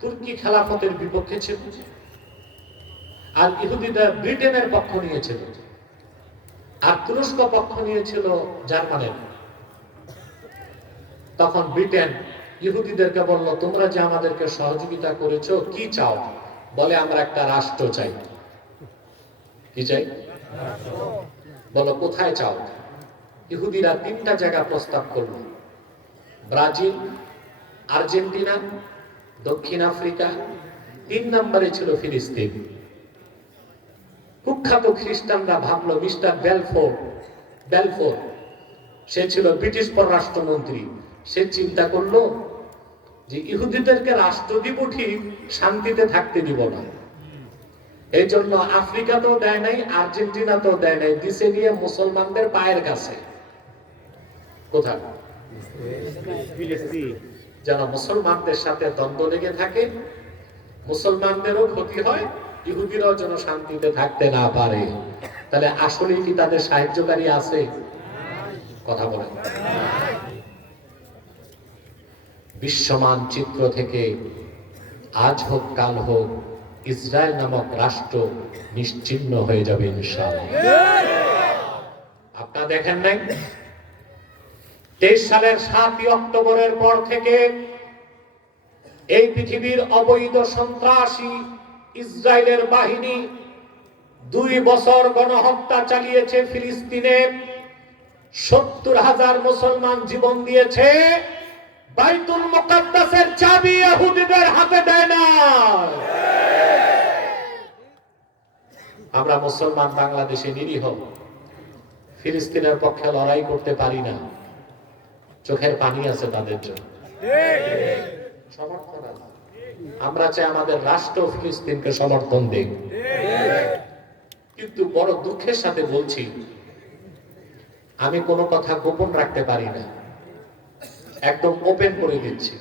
তুর্কি খেলাফতের বিপক্ষে ছিল, আর ইহুদিরা ব্রিটেনের পক্ষ নিয়েছিল, আর তুরস্ক পক্ষ নিয়েছিল জার্মানির। তখন ব্রিটেন ইহুদিদেরকে বলল, তোমরা যে আমাদেরকে সহযোগিতা করেছো, কি চাও? বলে, আমরা একটা রাষ্ট্র চাই। কি চাই? বলো কোথায় চাও? ইহুদিরা 3টা জায়গা প্রস্তাব করলো, ব্রাজিল, আর্জেন্টিনা, দক্ষিণ আফ্রিকা, 3 নম্বরে ছিল ফিলিস্তিন। কুখ্যাত খ্রিস্টানরা ভাবলো, মিস্টার বেলফোর, সে ছিল ব্রিটিশ পররাষ্ট্রমন্ত্রী, সে চিন্তা করলো যে ইহুদিদেরকে রাষ্ট্র দিব ঠিক, শান্তিতে থাকতে দিব না। এই জন্য আফ্রিকাতেও দেয় নাই, আর্জেন্টিনাতেও দেয় নাই, দিছে নিয়ে মুসলমানদের পায়ের কাছে। কোথায়? যেন মুসলমানদের সাথে দ্বন্দ্ব লেগে থাকে, মুসলমানদেরও ক্ষতি হয়, ইহুদিরাও যেন শান্তিতে থাকতে না পারে। তাহলে আসলে কি তাদের সাহায্যকারী আছে? কথা বলেন। বিশ্ব মানচিত্র থেকে আজ হোক কাল হোক ইসরায়েল নামক রাষ্ট্র নিশ্চিহ্ন হয়ে যাবে ইনশাআল্লাহ। আপনারা দেখেন নাই 23 সালের 7ই অক্টোবরের পর থেকে এই পৃথিবীর অবৈধ সন্ত্রাসী ইসরায়েলের বাহিনী 2 বছর গণহত্যা চালিয়েছে ফিলিস্তিনে। 70,000 মুসলমান জীবন দিয়েছে, বাইতুল মুকাদ্দাসের চাবি ইহুদিদের হাতে দেয় না। আমরা মুসলমান বাংলাদেশে নিরীহ, ফিলিস্তিনের পক্ষে লড়াই করতে পারি না, চোখের পানি আছে তাদের জন্য, সমর্থন আছে। আমরা চাই আমাদের রাষ্ট্র ফিলিস্তিনকে সমর্থন দেয়, কিন্তু বড় দুঃখের সাথে বলছি, আমি কোনো কথা গোপন রাখতে পারি না, একদম ওপেন করে দিচ্ছি।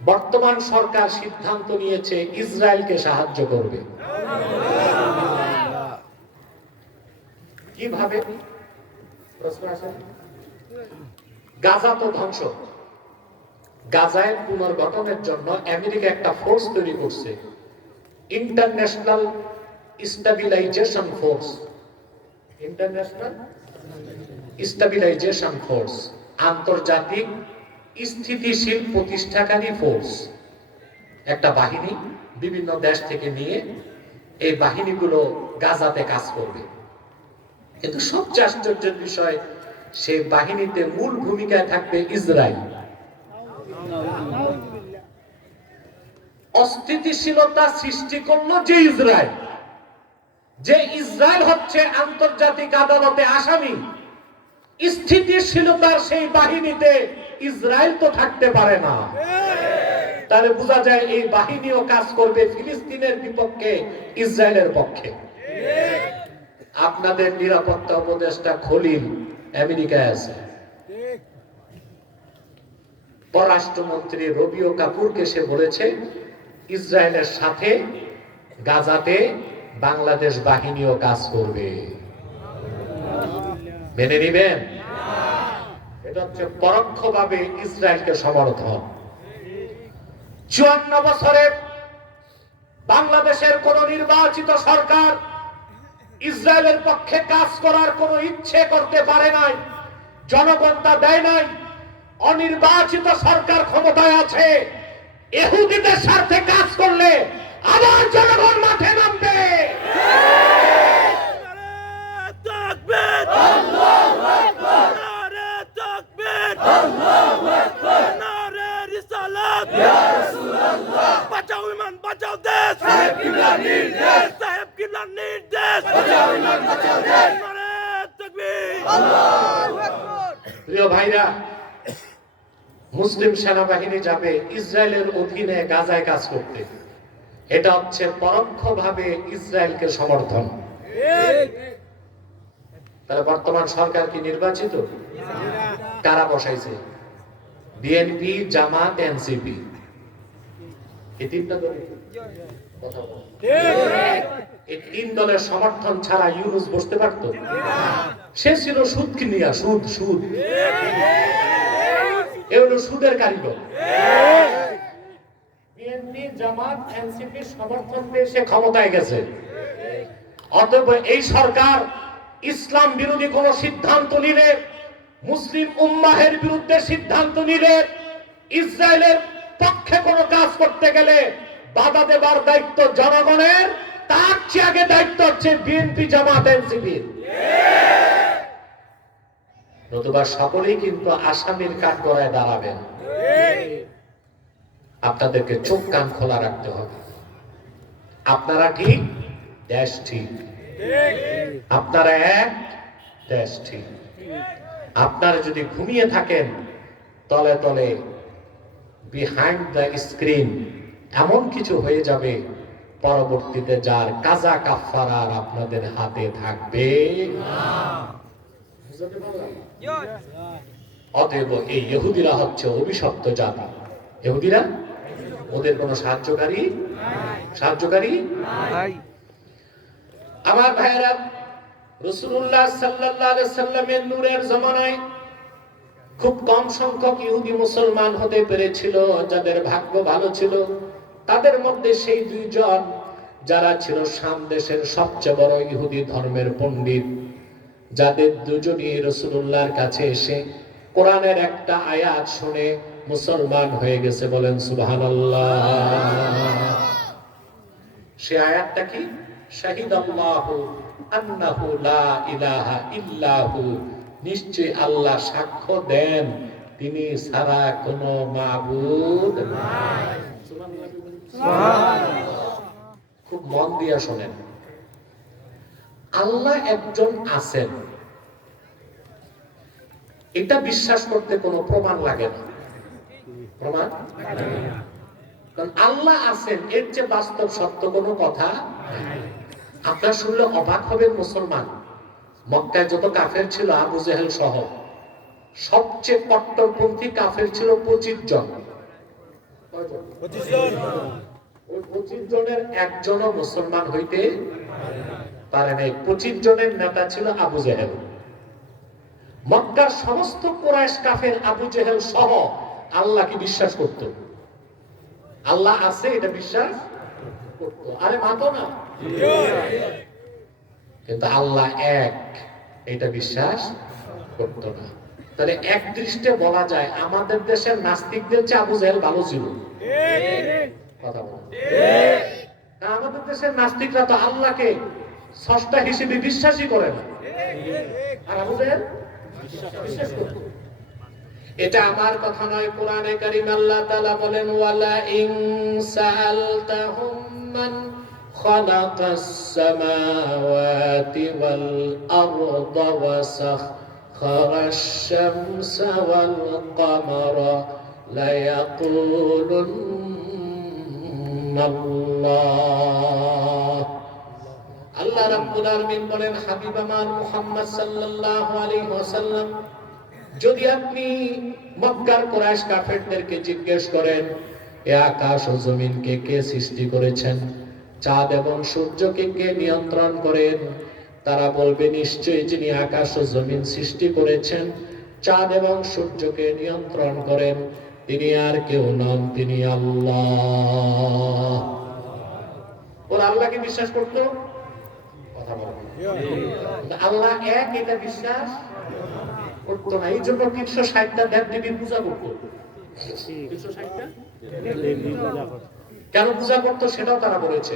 বর্তমান সরকার সিদ্ধান্ত নিয়েছে ইসরায়েলকে সাহায্য করবে। কিভাবে? প্রশ্ন আসে। গাজা তো ধ্বংস, গাজায় পুনর্গঠনের জন্য আমেরিকা একটা ফোর্স তৈরি করছে, international stabilisation force. International stabilisation force, আন্তর্জাতিক স্থিতিশীল প্রতিষ্ঠাকারী ফোর্স, একটা বাহিনী বিভিন্ন দেশ থেকে নিয়ে এই বাহিনীগুলো গাজাতে কাজ করবে। কিন্তু সবচেয়ে আশ্চর্যের বিষয়, সেই বাহিনীতে মূল ভূমিকায় থাকবে ইসরায়েল। অস্থিতিশীলতা সৃষ্টি করলো যে ইসরায়েল, যে ইসরায়েল হচ্ছে আন্তর্জাতিক আদালতে আসামি, স্থিতিশীলতার সেই বাহিনীতে ইসরায়েল তো থাকতে পারে না। তাহলে বোঝা যায় এই বাহিনীও কাজ করবে ফিলিস্তিনের বিপক্ষে, ইসরায়েলের পক্ষে। আপনাদের নিরাপত্তা উপদেষ্টা খলিল আমেরিকায় আছে, পররাষ্ট্রমন্ত্রী রবিও কাপুরকে সে বলেছে ইসরায়েলের সাথে গাজাতে বাংলাদেশ বাহিনীও কাজ করবে। মেনে নিবেন? এটা হচ্ছে পরোক্ষভাবে ইসরায়েলকে সমর্থন। 54 বছরে বাংলাদেশের কোন নির্বাচিত সরকার ইসরায়েলের পক্ষে কাজ করার কোন ইচ্ছে করতে পারে নাই, জনগণ তা দেয় নাই। অনির্বাচিত সরকার ক্ষমতায় আছে, ইহুদিদের স্বার্থে কাজ করলে আবার জনগণ মাঠে নামবে। বাঁচাও ইমান, বাঁচাও দেশ, সাহেব কিবলার নির্দেশ, সাহেব কিবলার নির্দেশ, বাঁচাও ইমান, বাঁচাও দেশ, নারে তাকবীর, আল্লাহু আকবার। প্রিয় ভাইরা, মুসলিম সেনাবাহিনী যাবে ইসরায়েলের অধীনে গাজায় কাজ করতে, এটা হচ্ছে পরোক্ষভাবে ইসরায়েলকে সমর্থন। তাহলে বর্তমান সরকার কি নির্বাচিত? কারা বসাইছে? বিএনপি, জামাত, এনসিপি। এই তিনটা দল, এই তিন দলের সমর্থন ছাড়া ইউনূস বসতে পারতো? সে ছিল সুদ কিনিয়া, সুদ সুদ, এ হলো সুদের কারিগর। বিএনপি, জামাত, এনসিপি সমর্থন পেয়ে সে ক্ষমতায় গেছে। অতএব এই সরকার ইসলাম বিরোধী কোন সিদ্ধান্ত নিলে, মুসলিম উম্মাহের বিরুদ্ধে সিদ্ধান্ত নিলে, ইসরায়েলের পক্ষে কোনো কাজ করতে গেলে বাধা দেবার দায়িত্ব জনগণের, তার চেয়ে আগে দায়িত্ব হচ্ছে বিএনপি, জামাত, এনসিপির। নতুবা সকলেই কিন্তু আসামির কাঠগড়ায় দাঁড়াবেন। আপনাদেরকে চোখ কান খোলা রাখতে হবে। আপনারা ঠিক, দেশ ঠিক। আপনারা এক, দেশ ঠিক। আপনারা যদি ঘুমিয়ে থাকেন তলে তলে, বিহাইন্ড দ্য স্ক্রিন এমন কিছু হয়ে যাবে পরবর্তীতে যার কাজা কাফারা আপনাদের হাতে থাকবে না। অতএব এই ইহুদিরা হচ্ছে অভিশপ্ত জাতি। ইহুদিরা, ওদের কোনো সাহায্যকারী নাই। আমার ভাইয়েরা, রাসূলুল্লাহ সাল্লাল্লাহু আলাইহি সাল্লামের নূরের জামানায় খুব কম সংখ্যক ইহুদি মুসলমান হতে পেরেছিল। যাদের ভাগ্য ভালো ছিল তাদের মধ্যে সেই দুইজন যারা ছিল শাম দেশের সবচেয়ে বড় ইহুদি ধর্মের পণ্ডিত, যাদের দুজনই রাসূলুল্লাহর কাছে এসে কোরআনের একটা আয়াত শুনে মুসলমান হয়ে গেছে। বলেন সুবহানাল্লাহ। সেই আয়াতটা কি? শাহিদাল্লাহু আন্নাহু লা ইলাহা ইল্লাহু নিশ্চয় আল্লাহ সাক্ষ্য দেন তিনি ছাড়া কোনো মাবুদ নাই। খুব মন দিয়া শোনেন, আল্লাহ একজন আছেন এটা বিশ্বাস করতে কোনো প্রমাণ লাগে না। প্রমাণ, কারণ আল্লাহ আছেন এর চেয়ে বাস্তব সত্য কোনো কথা নাই। আপনারা শুনলে অবাক হবেন মুসলমান, মক্কায় যত কাফের ছিল আবু জেহেল সহ সবচেয়ে কট্টরপন্থী কাফের ছিল 25 জন। ওই 25 জনের একজনও মুসলমান হইতে পারে নাই। 25 জনের নেতা ছিল আবু জেহেল। মক্কার সমস্ত কুরাইশ কাফের আবু জেহেল সহ আল্লাহকে বিশ্বাস করত, আল্লাহ আছে এটা বিশ্বাস করত, আরে মাতো না, কিন্তু আল্লাহ এক এটা বিশ্বাস করত না। তাহলে এক দৃষ্টে বলা যায় আমাদের দেশের নাস্তিকদের চেয়ে আবু জেহেল ভালো ছিল। কথা বলেন, আমাদের দেশের নাস্তিকরা তো আল্লাহকে স্রষ্টা হিসেবে বিশ্বাসই করে না, আর আবু জেহেল বিশ্বাস করত। এটা আমার কথা নয়, কোরআনে কারীম আল্লাহ তাআলা বলেন ওয়ালা ইন সাআলতাহুম মান খালাকাস সামাওয়াতি ওয়াল আরদা ওয়া সাখারাশ শামসা ওয়াল কামারা লা ইয়াকুলুন্না আল্লাহ। আল্লাহ রাব্বুল আলামিন বলেন হাবিব আমার মুহাম্মদ সাল্লাল্লাহু আলাইহি ওয়াসাল্লাম, যদি আপনি মক্কার কুরাইশ কাফেরদেরকে জিজ্ঞেস করেন এ আকাশ ও জমিনকে কে সৃষ্টি করেছেন, চাঁদ এবং সূর্যকে কে নিয়ন্ত্রণ করেন, তারা বলবে নিশ্চয়ই যিনি আকাশ ও জমিন সৃষ্টি করেছেন, চাঁদ এবং সূর্যকে নিয়ন্ত্রণ করেন তিনি আর কেউ নন, তিনি আল্লাহ। ওরা আল্লাহকে বিশ্বাস করত, কথা বলে আল্লাহ এক এটা বিশ্বাস করতো না। এই জন্য 360টা দেব-দেবীর পূজা করতো। 360টা কেন পূজা করতো সেটাও তারা বলেছে।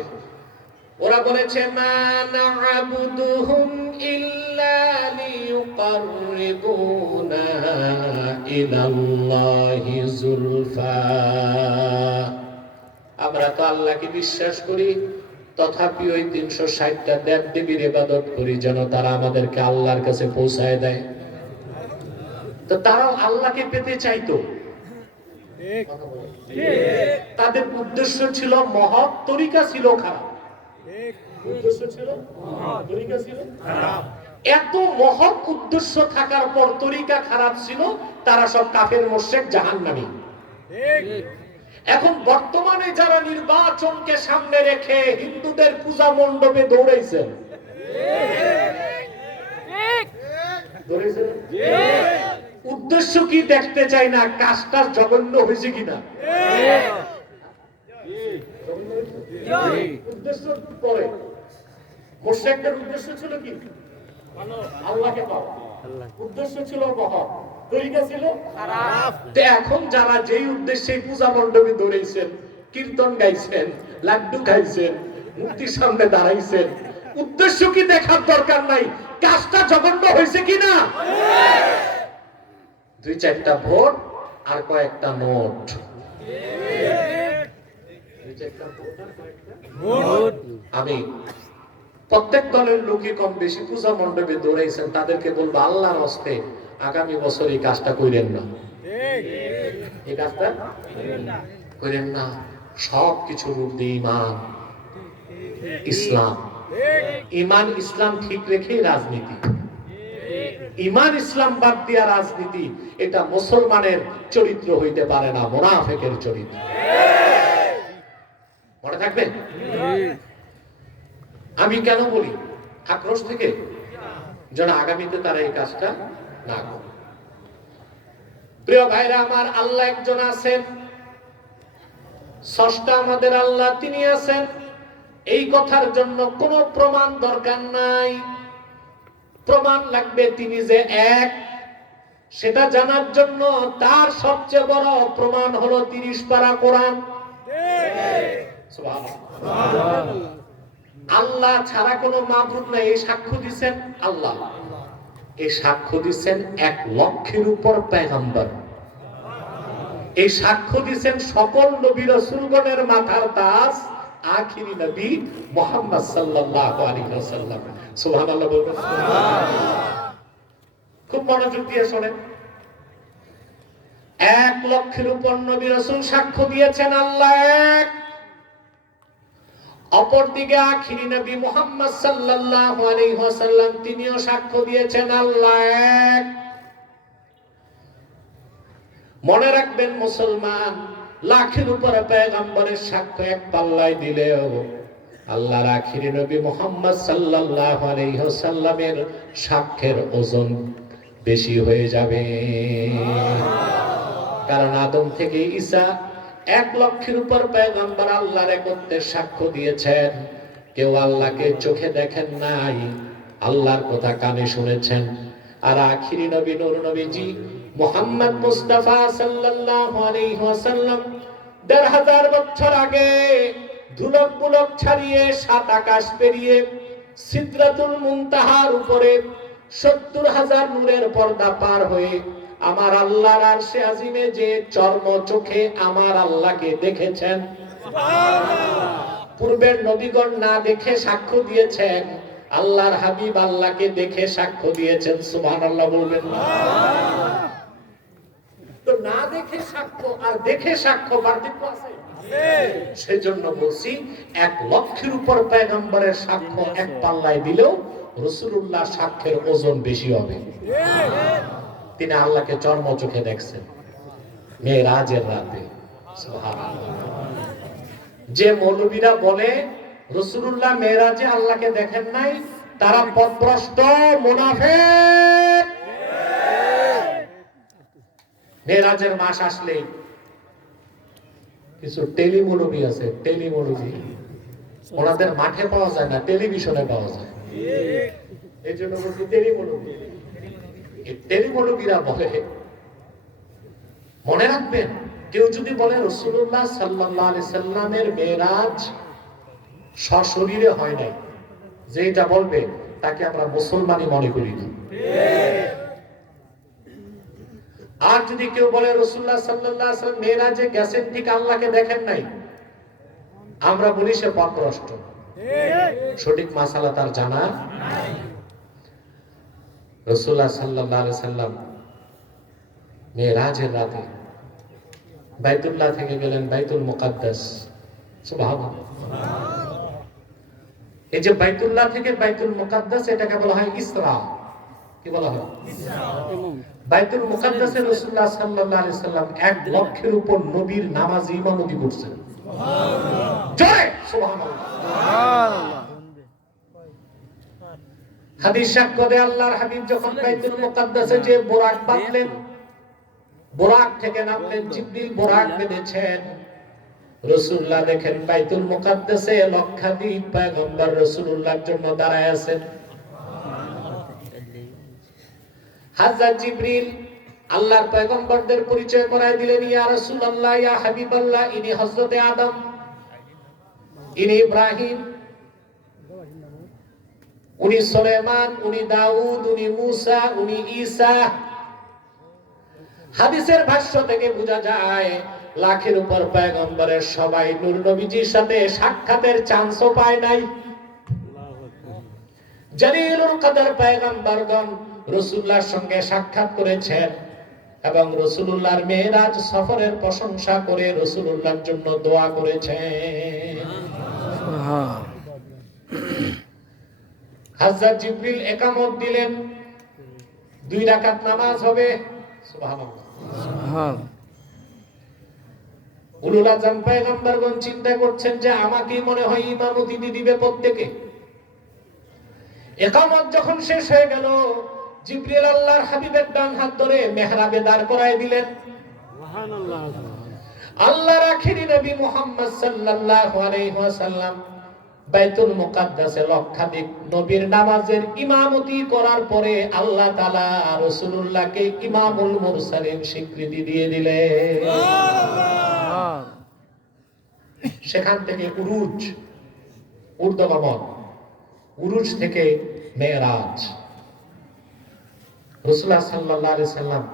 ওরা বলেছে মা না'বুদুহুম ইল্লা লিয়ুকাররিবুনা ইলাল্লাহি যুলফা। আমরা তো আল্লাহকে বিশ্বাস করি, তথাপি ওই 360টা দেব-দেবীর ইবাদত করি যেন তারা আমাদেরকে আল্লাহর কাছে পৌঁছায় দেয়। তো তারাও আল্লাহকে পেতে চাইতো, তাদের উদ্দেশ্য ছিল মহৎ, তরিকা ছিল খারাপ। উদ্দেশ্য ছিল মহৎ, তরিকা ছিল খারাপ। এত মহৎ উদ্দেশ্য থাকার পর তরিকা খারাপ ছিল, তারা সব কাফের মুশরিক জাহান্নামী। এখন বর্তমানে যারা নির্বাচনকে সামনে রেখে হিন্দুদের পূজা মণ্ডপে দৌড়াইছেন, উদ্দেশ্য কি দেখতে চাই না, কাজটা জঘন্য হয়েছে কিনা। উদ্দেশ্য পরে, মুশরিকদের উদ্দেশ্য ছিল কি আল্লাহকে পাওয়া, উদ্দেশ্য ছিল মহৎ, তরিকা ছিল খারাপ। এখন যারা যেই উদ্দেশ্যে পূজা মণ্ডপে দৌড়াইছেন, কীর্তন গাইছেন, লাড্ডু খাইছেন, মূর্তির সামনে দাঁড়াইছেন, উদ্দেশ্য কি দেখার দরকার নাই, কাজটা জঘন্য হয়েছে কিনা। 2-4টা ভোট আর কয়েকটা নোট, আমি প্রত্যেক দলের লোকই কম বেশি পূজা মণ্ডপে দৌড়াইছেন, তাদেরকে বলবো আল্লাহর হস্তে আগামী বছর এই কাজটা কইরেন না, এই কাজটা কইরেন না। সবকিছুর ঊর্ধ্বে ঈমান, ইসলাম, ঈমান ইসলাম ঠিক রেখেই রাজনীতি। ঈমান ইসলাম বাদ দিয়া রাজনীতি, এটা মুসলমানের চরিত্র হইতে পারে না, মুনাফিকের চরিত্র। মনে থাকবে। আমি কেন বলি আক্রোশ থেকে, যেন আগামীতে তারা এই কাজটা না করে। প্রিয় ভাইরা আমার, আল্লাহ একজন আছেন, স্রষ্টা আমাদের আল্লাহ তিনি আছেন, এই কথার জন্য কোনো প্রমাণ দরকার নাই। প্রমাণ লাগবে তিনি যে এক, সেটা জানার জন্য তার সবচেয়ে বড় প্রমাণ হলো 30 পারা কোরআন। আল্লাহ ছাড়া কোনো মাবুদ নাই, এই সাক্ষ্য দিচ্ছেন আল্লাহ। এই সাক্ষ্য দিচ্ছেন 1 লক্ষের উপর পয়গম্বর, এই সাক্ষ্য দিচ্ছেন সকল নবী রাসূলগণের মাথার তাজ আখিরি নবী মুহাম্মদ সাল্লাল্লাহু আলাইহি ওয়াসাল্লাম। সুবহানাল্লাহ বলবেন। খুব মনোযোগ দিয়ে শুনেন। 1 লক্ষের উপর নবী রাসূল সাক্ষ্য দিয়েছেন আল্লাহ এক, অপরদিকে আখিরি নবী মুহাম্মদ সাল্লাল্লাহু আলাইহি ওয়াসাল্লাম তিনিও সাক্ষ্য দিয়েছেন আল্লাহ এক। মনে রাখবেন মুসলমান, লাখের উপরে পয়গম্বরের সাক্ষ্য এক পাল্লায় দিলেও আল্লাহর আখিরি নবী মুহাম্মদ সাল্লাল্লাহু আলাইহি ওয়াসাল্লামের সাক্ষ্যের ওজন বেশি হয়ে যাবে। কারণ আদম থেকে ঈসা 1 লক্ষের উপর পয়গম্বর আল্লাহর একত্বের সাক্ষ্য দিয়েছেন। কেউ আল্লাহকে চোখে দেখেন নাই, আল্লাহর কথা কানে শুনেছেন। আর আখিরি নবী নূর নবীজি মুহাম্মদ মুস্তাফা সাল্লাল্লাহু আলাইহি ওয়াসাল্লাম ১৫০০ বছর আগে ধুলক পুলক ছাড়িয়ে 7 আকাশ পেরিয়ে সিদরাতুল মুনতাহার উপরে ৭০,০০০ নূরের পর্দা পার হয়ে আমার আল্লাহর আরশে আজিমে যে চর্ম চোখে আমার আল্লাহকে দেখেছেন। পূর্বের নবীগণ না দেখে সাক্ষ্য দিয়েছেন, আল্লাহর হাবিব আল্লাহকে দেখে সাক্ষ্য দিয়েছেন। সুবহানাল্লাহ বলবেন না? তো না দেখে সাক্ষ্য আর দেখে সাক্ষ্য পার্থক্য আছে। সেজন্য বলছি 1 লক্ষের উপর পয়গম্বরের সাক্ষ্য এক পাল্লায় দিলেও রাসূলুল্লাহ সাক্ষ্যের ওজন বেশি হবে। তিনি আল্লাহকে চর্ম চোখে দেখছেন মেরাজের রাতে। সুবহানাল্লাহ। যে মৌলবীরা বলে রাসূলুল্লাহ মেরাজে আল্লাহকে দেখেন নাই, তারা পথভ্রষ্ট মুনাফিক। মেরাজের মাস আসলেই কিছু টেলি মৌলবী আছে, টেলি মৌলবী, ওনাদের মাঠে পাওয়া যায় না, টেলিভিশনে পাওয়া যায়। এই জন্য বলছি টেলি মৌলবী। টেলি মৌলবীরা বলে, মনে রাখবেন, কেউ যদি বলে রাসূলুল্লাহ সাল্লাল্লাহু আলাইহি সাল্লামের মেরাজ সশরীরে হয় নাই, যেটা বলবে তাকে আমরা মুসলমানই মনে করি না। আর যদি কেউ বলে রাসূলুল্লাহ সাল্লাল্লাহু আলাইহি সাল্লাম মেরাজে গেছেন ঠিক আল্লাহকে দেখেন নাই, আমরা বলি সে পথভ্রষ্ট। সঠিক মাসালা তার জানা নাই। রাসূলুল্লাহ সাল্লাল্লাহু আলাইহি সাল্লাম মেরাজের রাতে বাইতুল্লাহ থেকে গেলেন বাইতুল মুকাদ্দাস। সুবহানাল্লাহ। এই যে বাইতুল্লাহ থেকে বাইতুল মুকাদ্দাস, এটাকে বলা হয় ইসরা। কি বলা হয়? ইসরা। বাইতুল মুকাদ্দাসে রাসূলুল্লাহ সাল্লাল্লাহু আলাইহি সাল্লাম 1 লক্ষের উপর নবীর নামাজি ইমামতি করছেন। সুবহানাল্লাহ। জয় সুবহানাল্লাহ। সুবহানাল্লাহ। হাদিস সাক্ষ্য দেয় আল্লাহর হাবিব যখন বাইতুল মুকাদ্দাসে যে বুরাক বাঁধলেন, বুরাক থেকে নামলেন, জিবরিল বুরাক বেঁধেছেন। রাসূলুল্লাহ দেখেন বাইতুল মুকাদ্দাসে লক্ষাধিক পয়গম্বর রাসূলুল্লাহর জন্য দাঁড়ায় আছেন। হযরত জিবরিল আল্লাহর পয়গম্বরদের পরিচয় করায় দিলেন, ইয়া রাসূলুল্লাহ, ইয়া হাবিবাল্লাহ, ইনি হযরতে আদম, ইনি ইব্রাহিম, উনি সুলাইমান, উনি দাউদ, উনি মূসা, উনি ঈসা। হাদিসের ভাষ্য থেকে বোঝা যায় লাখের উপর পয়গম্বরের সবাই নূর নবীজির সাথে সাক্ষাতের চান্সও পায় নাই। জলিলুল কদর পয়গম্বরগণ রাসূলুল্লাহর সঙ্গে সাক্ষাৎ করেছেন এবং রাসূলুল্লাহর মেরাজ সফরের প্রশংসা করে রাসূলুল্লাহর জন্য দোয়া করেছেন। হযরত জিবরিল ইকামত দিলেন, 2 রাকাত নামাজ হবে। সুবহানাল্লাহ। সুবহানাল্লাহ। উলুল আযম পয়গম্বরগণ চিন্তা করছেন যে আমাকেই মনে হয় ইমামতি দিবে প্রত্যেকে। ইকামত যখন শেষ হয়ে গেল, জিবরিল আল্লাহর হাবিবের ডান হাত ধরে মিহরাবে দাঁড় করায় দিলেন। সুবহানাল্লাহ। আল্লাহর আখিরি নবী মুহাম্মদ সাল্লাল্লাহু আলাইহি ওয়াসাল্লাম বাইতুল মুকাদ্দাসে লক্ষাধিক নবীর নামাজের ইমামতি করার পরে আল্লাহ তাআলা রাসূলুল্লাহকে ইমামুল মুরসালিন স্বীকৃতি দিয়ে দিলেন। সুবহানাল্লাহ। সেখান থেকে উরুজ, ঊর্ধ্বগমন, উরুজ থেকে মেরাজ। রাসূলুল্লাহ সাল্লাল্লাহু আলাইহি সাল্লাম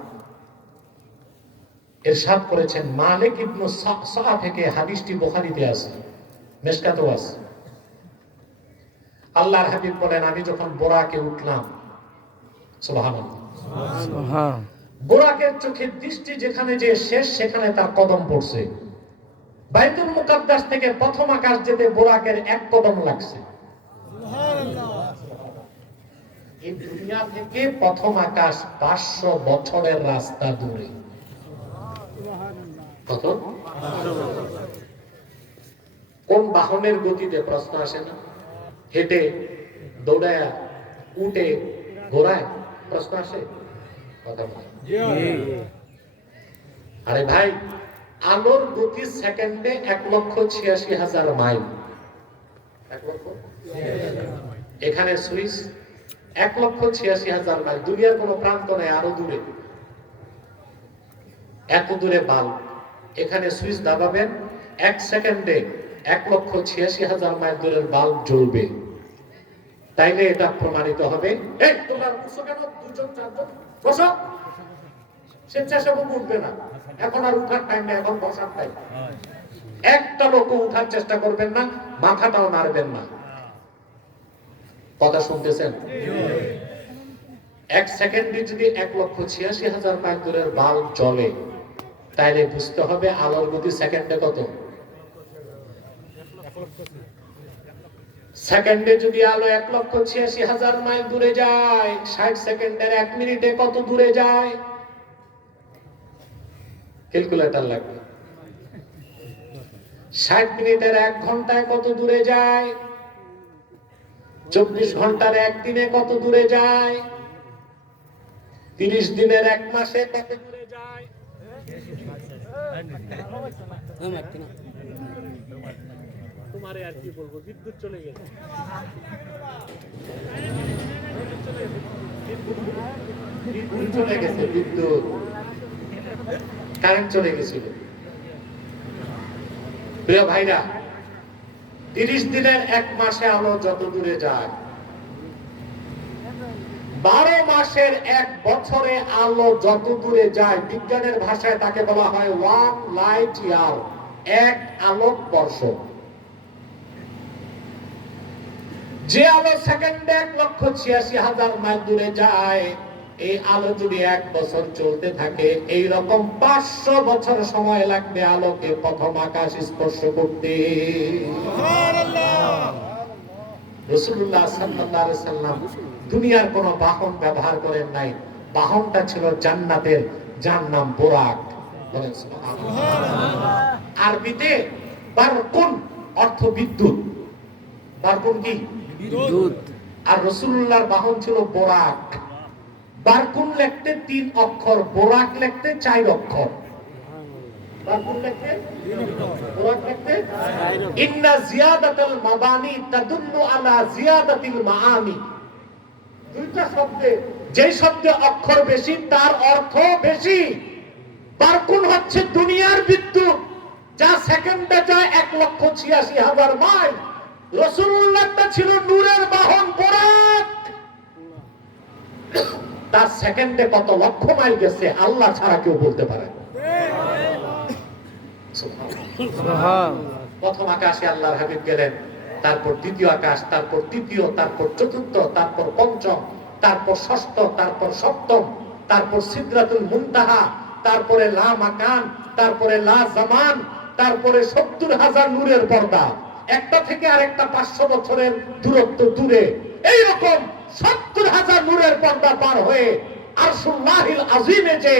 ইরশাদ করেছেন, মালিক ইবনে সাআ থেকে হাদিসটি বুখারীতে আছে, মিশকাতেও আছে। আল্লাহর হাবিব বলেন, আমি যখন বোরাকে উঠলাম, সুবহানাল্লাহ, বোরাকের চোখের দৃষ্টি যেখানে যে শেষ সেখানে তার কদম পড়ছে। বাইতুল মুকাদ্দাস থেকে প্রথম আকাশ যেতে বোরাকের এক কদম লাগছে। এই দুনিয়া থেকে প্রথম আকাশ 500 বছরের রাস্তা দূরে। কত? কোন বাহনের গতিতে? প্রশ্ন আসে না? হেঁটে, দৌড়ায়, উঠে, ঘোড়ায়? প্রশ্ন আসে? কথা বলে। আরে ভাই, আলোর গতি সেকেন্ডে 1,86,000 মাইল। 1 লক্ষ? এখানে সুইস 1,86,000 মাইল। দুনিয়ার কোন প্রান্ত নেই, আরো দূরে। এত দূরে বাল্ব, এখানে সুইচ দাবাবেন, 1 সেকেন্ডে 1,86,000 মাইল দূরের বাল্ব জ্বলবে। তাইলে এটা প্রমাণিত হবে। এই তোমরা উঠছো কেন? 2 জন 4 জন বসো। স্বেচ্ছাসেবক উঠবে না, এখন আর উঠার টাইম নেই, এখন বসার টাইম। একটা লোক উঠার চেষ্টা করবেন না, মাথাটাও নাড়বেন না। কথা শুনতেছেন? 1 সেকেন্ডে যদি 1,86,000 মাইল দূরের বাল্ব জ্বলে, তাইলে বুঝতে হবে আলোর গতি সেকেন্ডে কত। সেকেন্ডে যদি আলো 1,86,000 মাইল দূরে যায়, 60 সেকেন্ডের 1 মিনিটে কত দূরে যায়? ক্যালকুলেটর লাগবে। 60 মিনিটের 1 ঘন্টায় কত দূরে যায়? 24 ঘন্টার 1 দিনে কত দূরে যায়? 30 দিনের 1 মাসে কত দূরে যায়? তোমারে আর কি বলবো, বিদ্যুৎ চলে গেছে। বিদ্যুৎ চলে গেছে, বিদ্যুৎ, কারেন্ট চলে গেছিল। প্রিয় ভাইরা, 30 দিনের 1 মাসে আলো যত দূরে যায়, 12 মাসের 1 বছরে আলো যত দূরে যায়, বিজ্ঞানের ভাষায় তাকে বলা হয় 1 লাইট ইয়ার, 1 আলোক বর্ষ। যে আলো সেকেন্ডে 1,86,000 মাইল দূরে যায়, এই আলো যদি 1 বছর চলতে থাকে, এই রকম 500 বছর সময় লাগবে আলোকে প্রথম আকাশ স্পর্শ করতে। রাসূলুল্লাহ সাল্লাল্লাহু আলাইহি সাল্লাম দুনিয়ার কোন বাহন ব্যবহার করেন নাই। বাহনটা ছিল জান্নাতের, যার নাম বুরাক। বলেন সুবহানাল্লাহ। আরবিতে বারকুন অর্থ বিদ্যুৎ। বারকুন কি? বিদ্যুৎ। আর রাসূলুল্লাহর বাহন ছিল বুরাক। বারকুন লিখতে 3 অক্ষর, বুরাক লিখতে 4 অক্ষর। বারকুন লিখতে 3 অক্ষর, বুরাক লিখতে 4 অক্ষর। ইন্না জিয়াদাতাল মাবানি তাদুল্লু আলা জিয়াদাতিল মাআনি। দুইটা শব্দে, যে শব্দে অক্ষর বেশি তার অর্থ বেশি। বারকুন হচ্ছে দুনিয়ার বিদ্যুৎ, যা সেকেন্ডে যায় 1,86,000 মাইল। রাসূলুল্লাহটা ছিল নূরের বাহন বুরাক। তার সেকেন্ডে কত লক্ষ মাইল গেছে আল্লাহ ছাড়া কেউ বলতে পারে না। প্রথম আকাশে আল্লাহর হাবিব গেলেন, তারপর দ্বিতীয় আকাশ, তারপর তৃতীয়, তারপর চতুর্থ, তারপর পঞ্চম, তারপর ষষ্ঠ, তারপর সপ্তম, তারপর সিদরাতুল মুনতাহা, তারপরে লা মাকান, তারপরে লা জামান, তারপরে 70,000 নূরের পর্দা। একটা থেকে আরেকটা 500 বছরের দূরত্ব দূরে। এইরকম 70,000 নূরের পর্দা পার হয়ে আরশুল্লাহিল আযীমে যে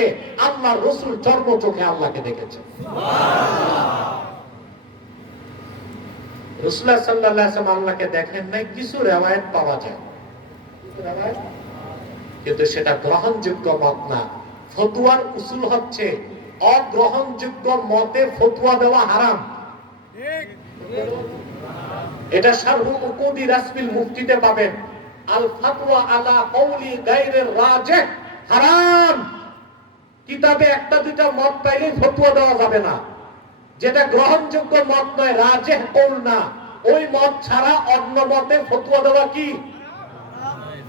আল্লাহর রাসূল চর্ম চোখে আল্লাহকে দেখেছেন। রাসূলুল্লাহ সাল্লাল্লাহু আলাইহি ওয়াসাল্লাম আল্লাহকে দেখেন নাই, কিছু রিওয়ায়াত পাওয়া যায়, কিন্তু সেটা গ্রহণযোগ্য মত না। ফতোয়ার উসুল হচ্ছে অগ্রহণযোগ্য মতে ফতোয়া দেওয়া হারাম। এটা শারহুল উকুদি রাসবিল মুফতিতে পাবেন। আল ফাতওয়া আলা কওলি গায়রির রাজিহ হারাম। কিতাবে একটা দুইটা মত পাইলে ফতোয়া দেওয়া যাবে না। যেটা গ্রহণযোগ্য মত নয়, রাজিহ কওল না, ওই মত ছাড়া অন্য মতে ফতোয়া দেওয়া কি?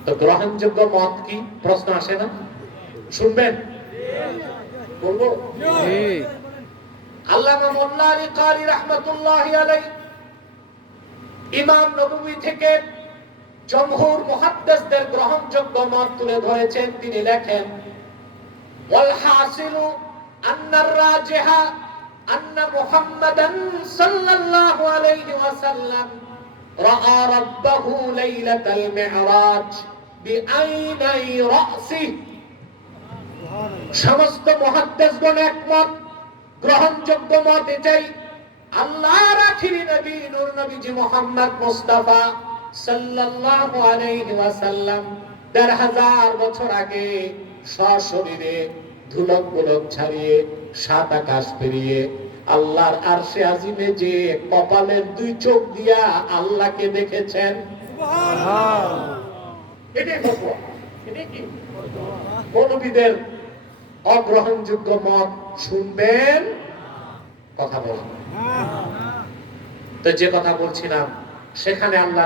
তো গ্রহণযোগ্য মত কি? প্রশ্ন আসে না? শুনবেন? বলবো? আল্লামা মোল্লা আলী কারি রাহমাতুল্লাহি আলাইহি ইমাম নববী থেকে জমহুর মুহাদ্দিসদের গ্রহণযোগ্য মত তুলে ধরেছেন। তিনি লেখেন, ওয়াল হাসিলু আন্নার রাজিহা আন্না মুহাম্মাদান সাল্লাল্লাহু আলাইহি ওয়াসাল্লাম রাআ রাব্বাহু লাইলাতাল মি'রাজ বিআইনাই রাসি। সমস্ত মুহাদ্দিসগণ একমত, গ্রহণযোগ্য মত এটাই, আল্লাহর আখিরি নবী নূর নবীজি মুহাম্মদ মুস্তাফা সাল্লাল্লাহু আলাইহি ওয়াসাল্লাম ১৫০০ বছর আগে সশরীরে ধুলক পুলক ছাড়িয়ে সাত আকাশ পেরিয়ে আল্লাহর আরশে আজিমে যে কপালের দুই চোখ দিয়া আল্লাহকে দেখেছেন। সুবহানাল্লাহ। এটাই ফতোয়া। এটা কি? মৌলবীদের অগ্রহণযোগ্য মত শুনবেন, কথা বলবেন। তো যে কথা বলছিলাম, সেখানে আল্লাহ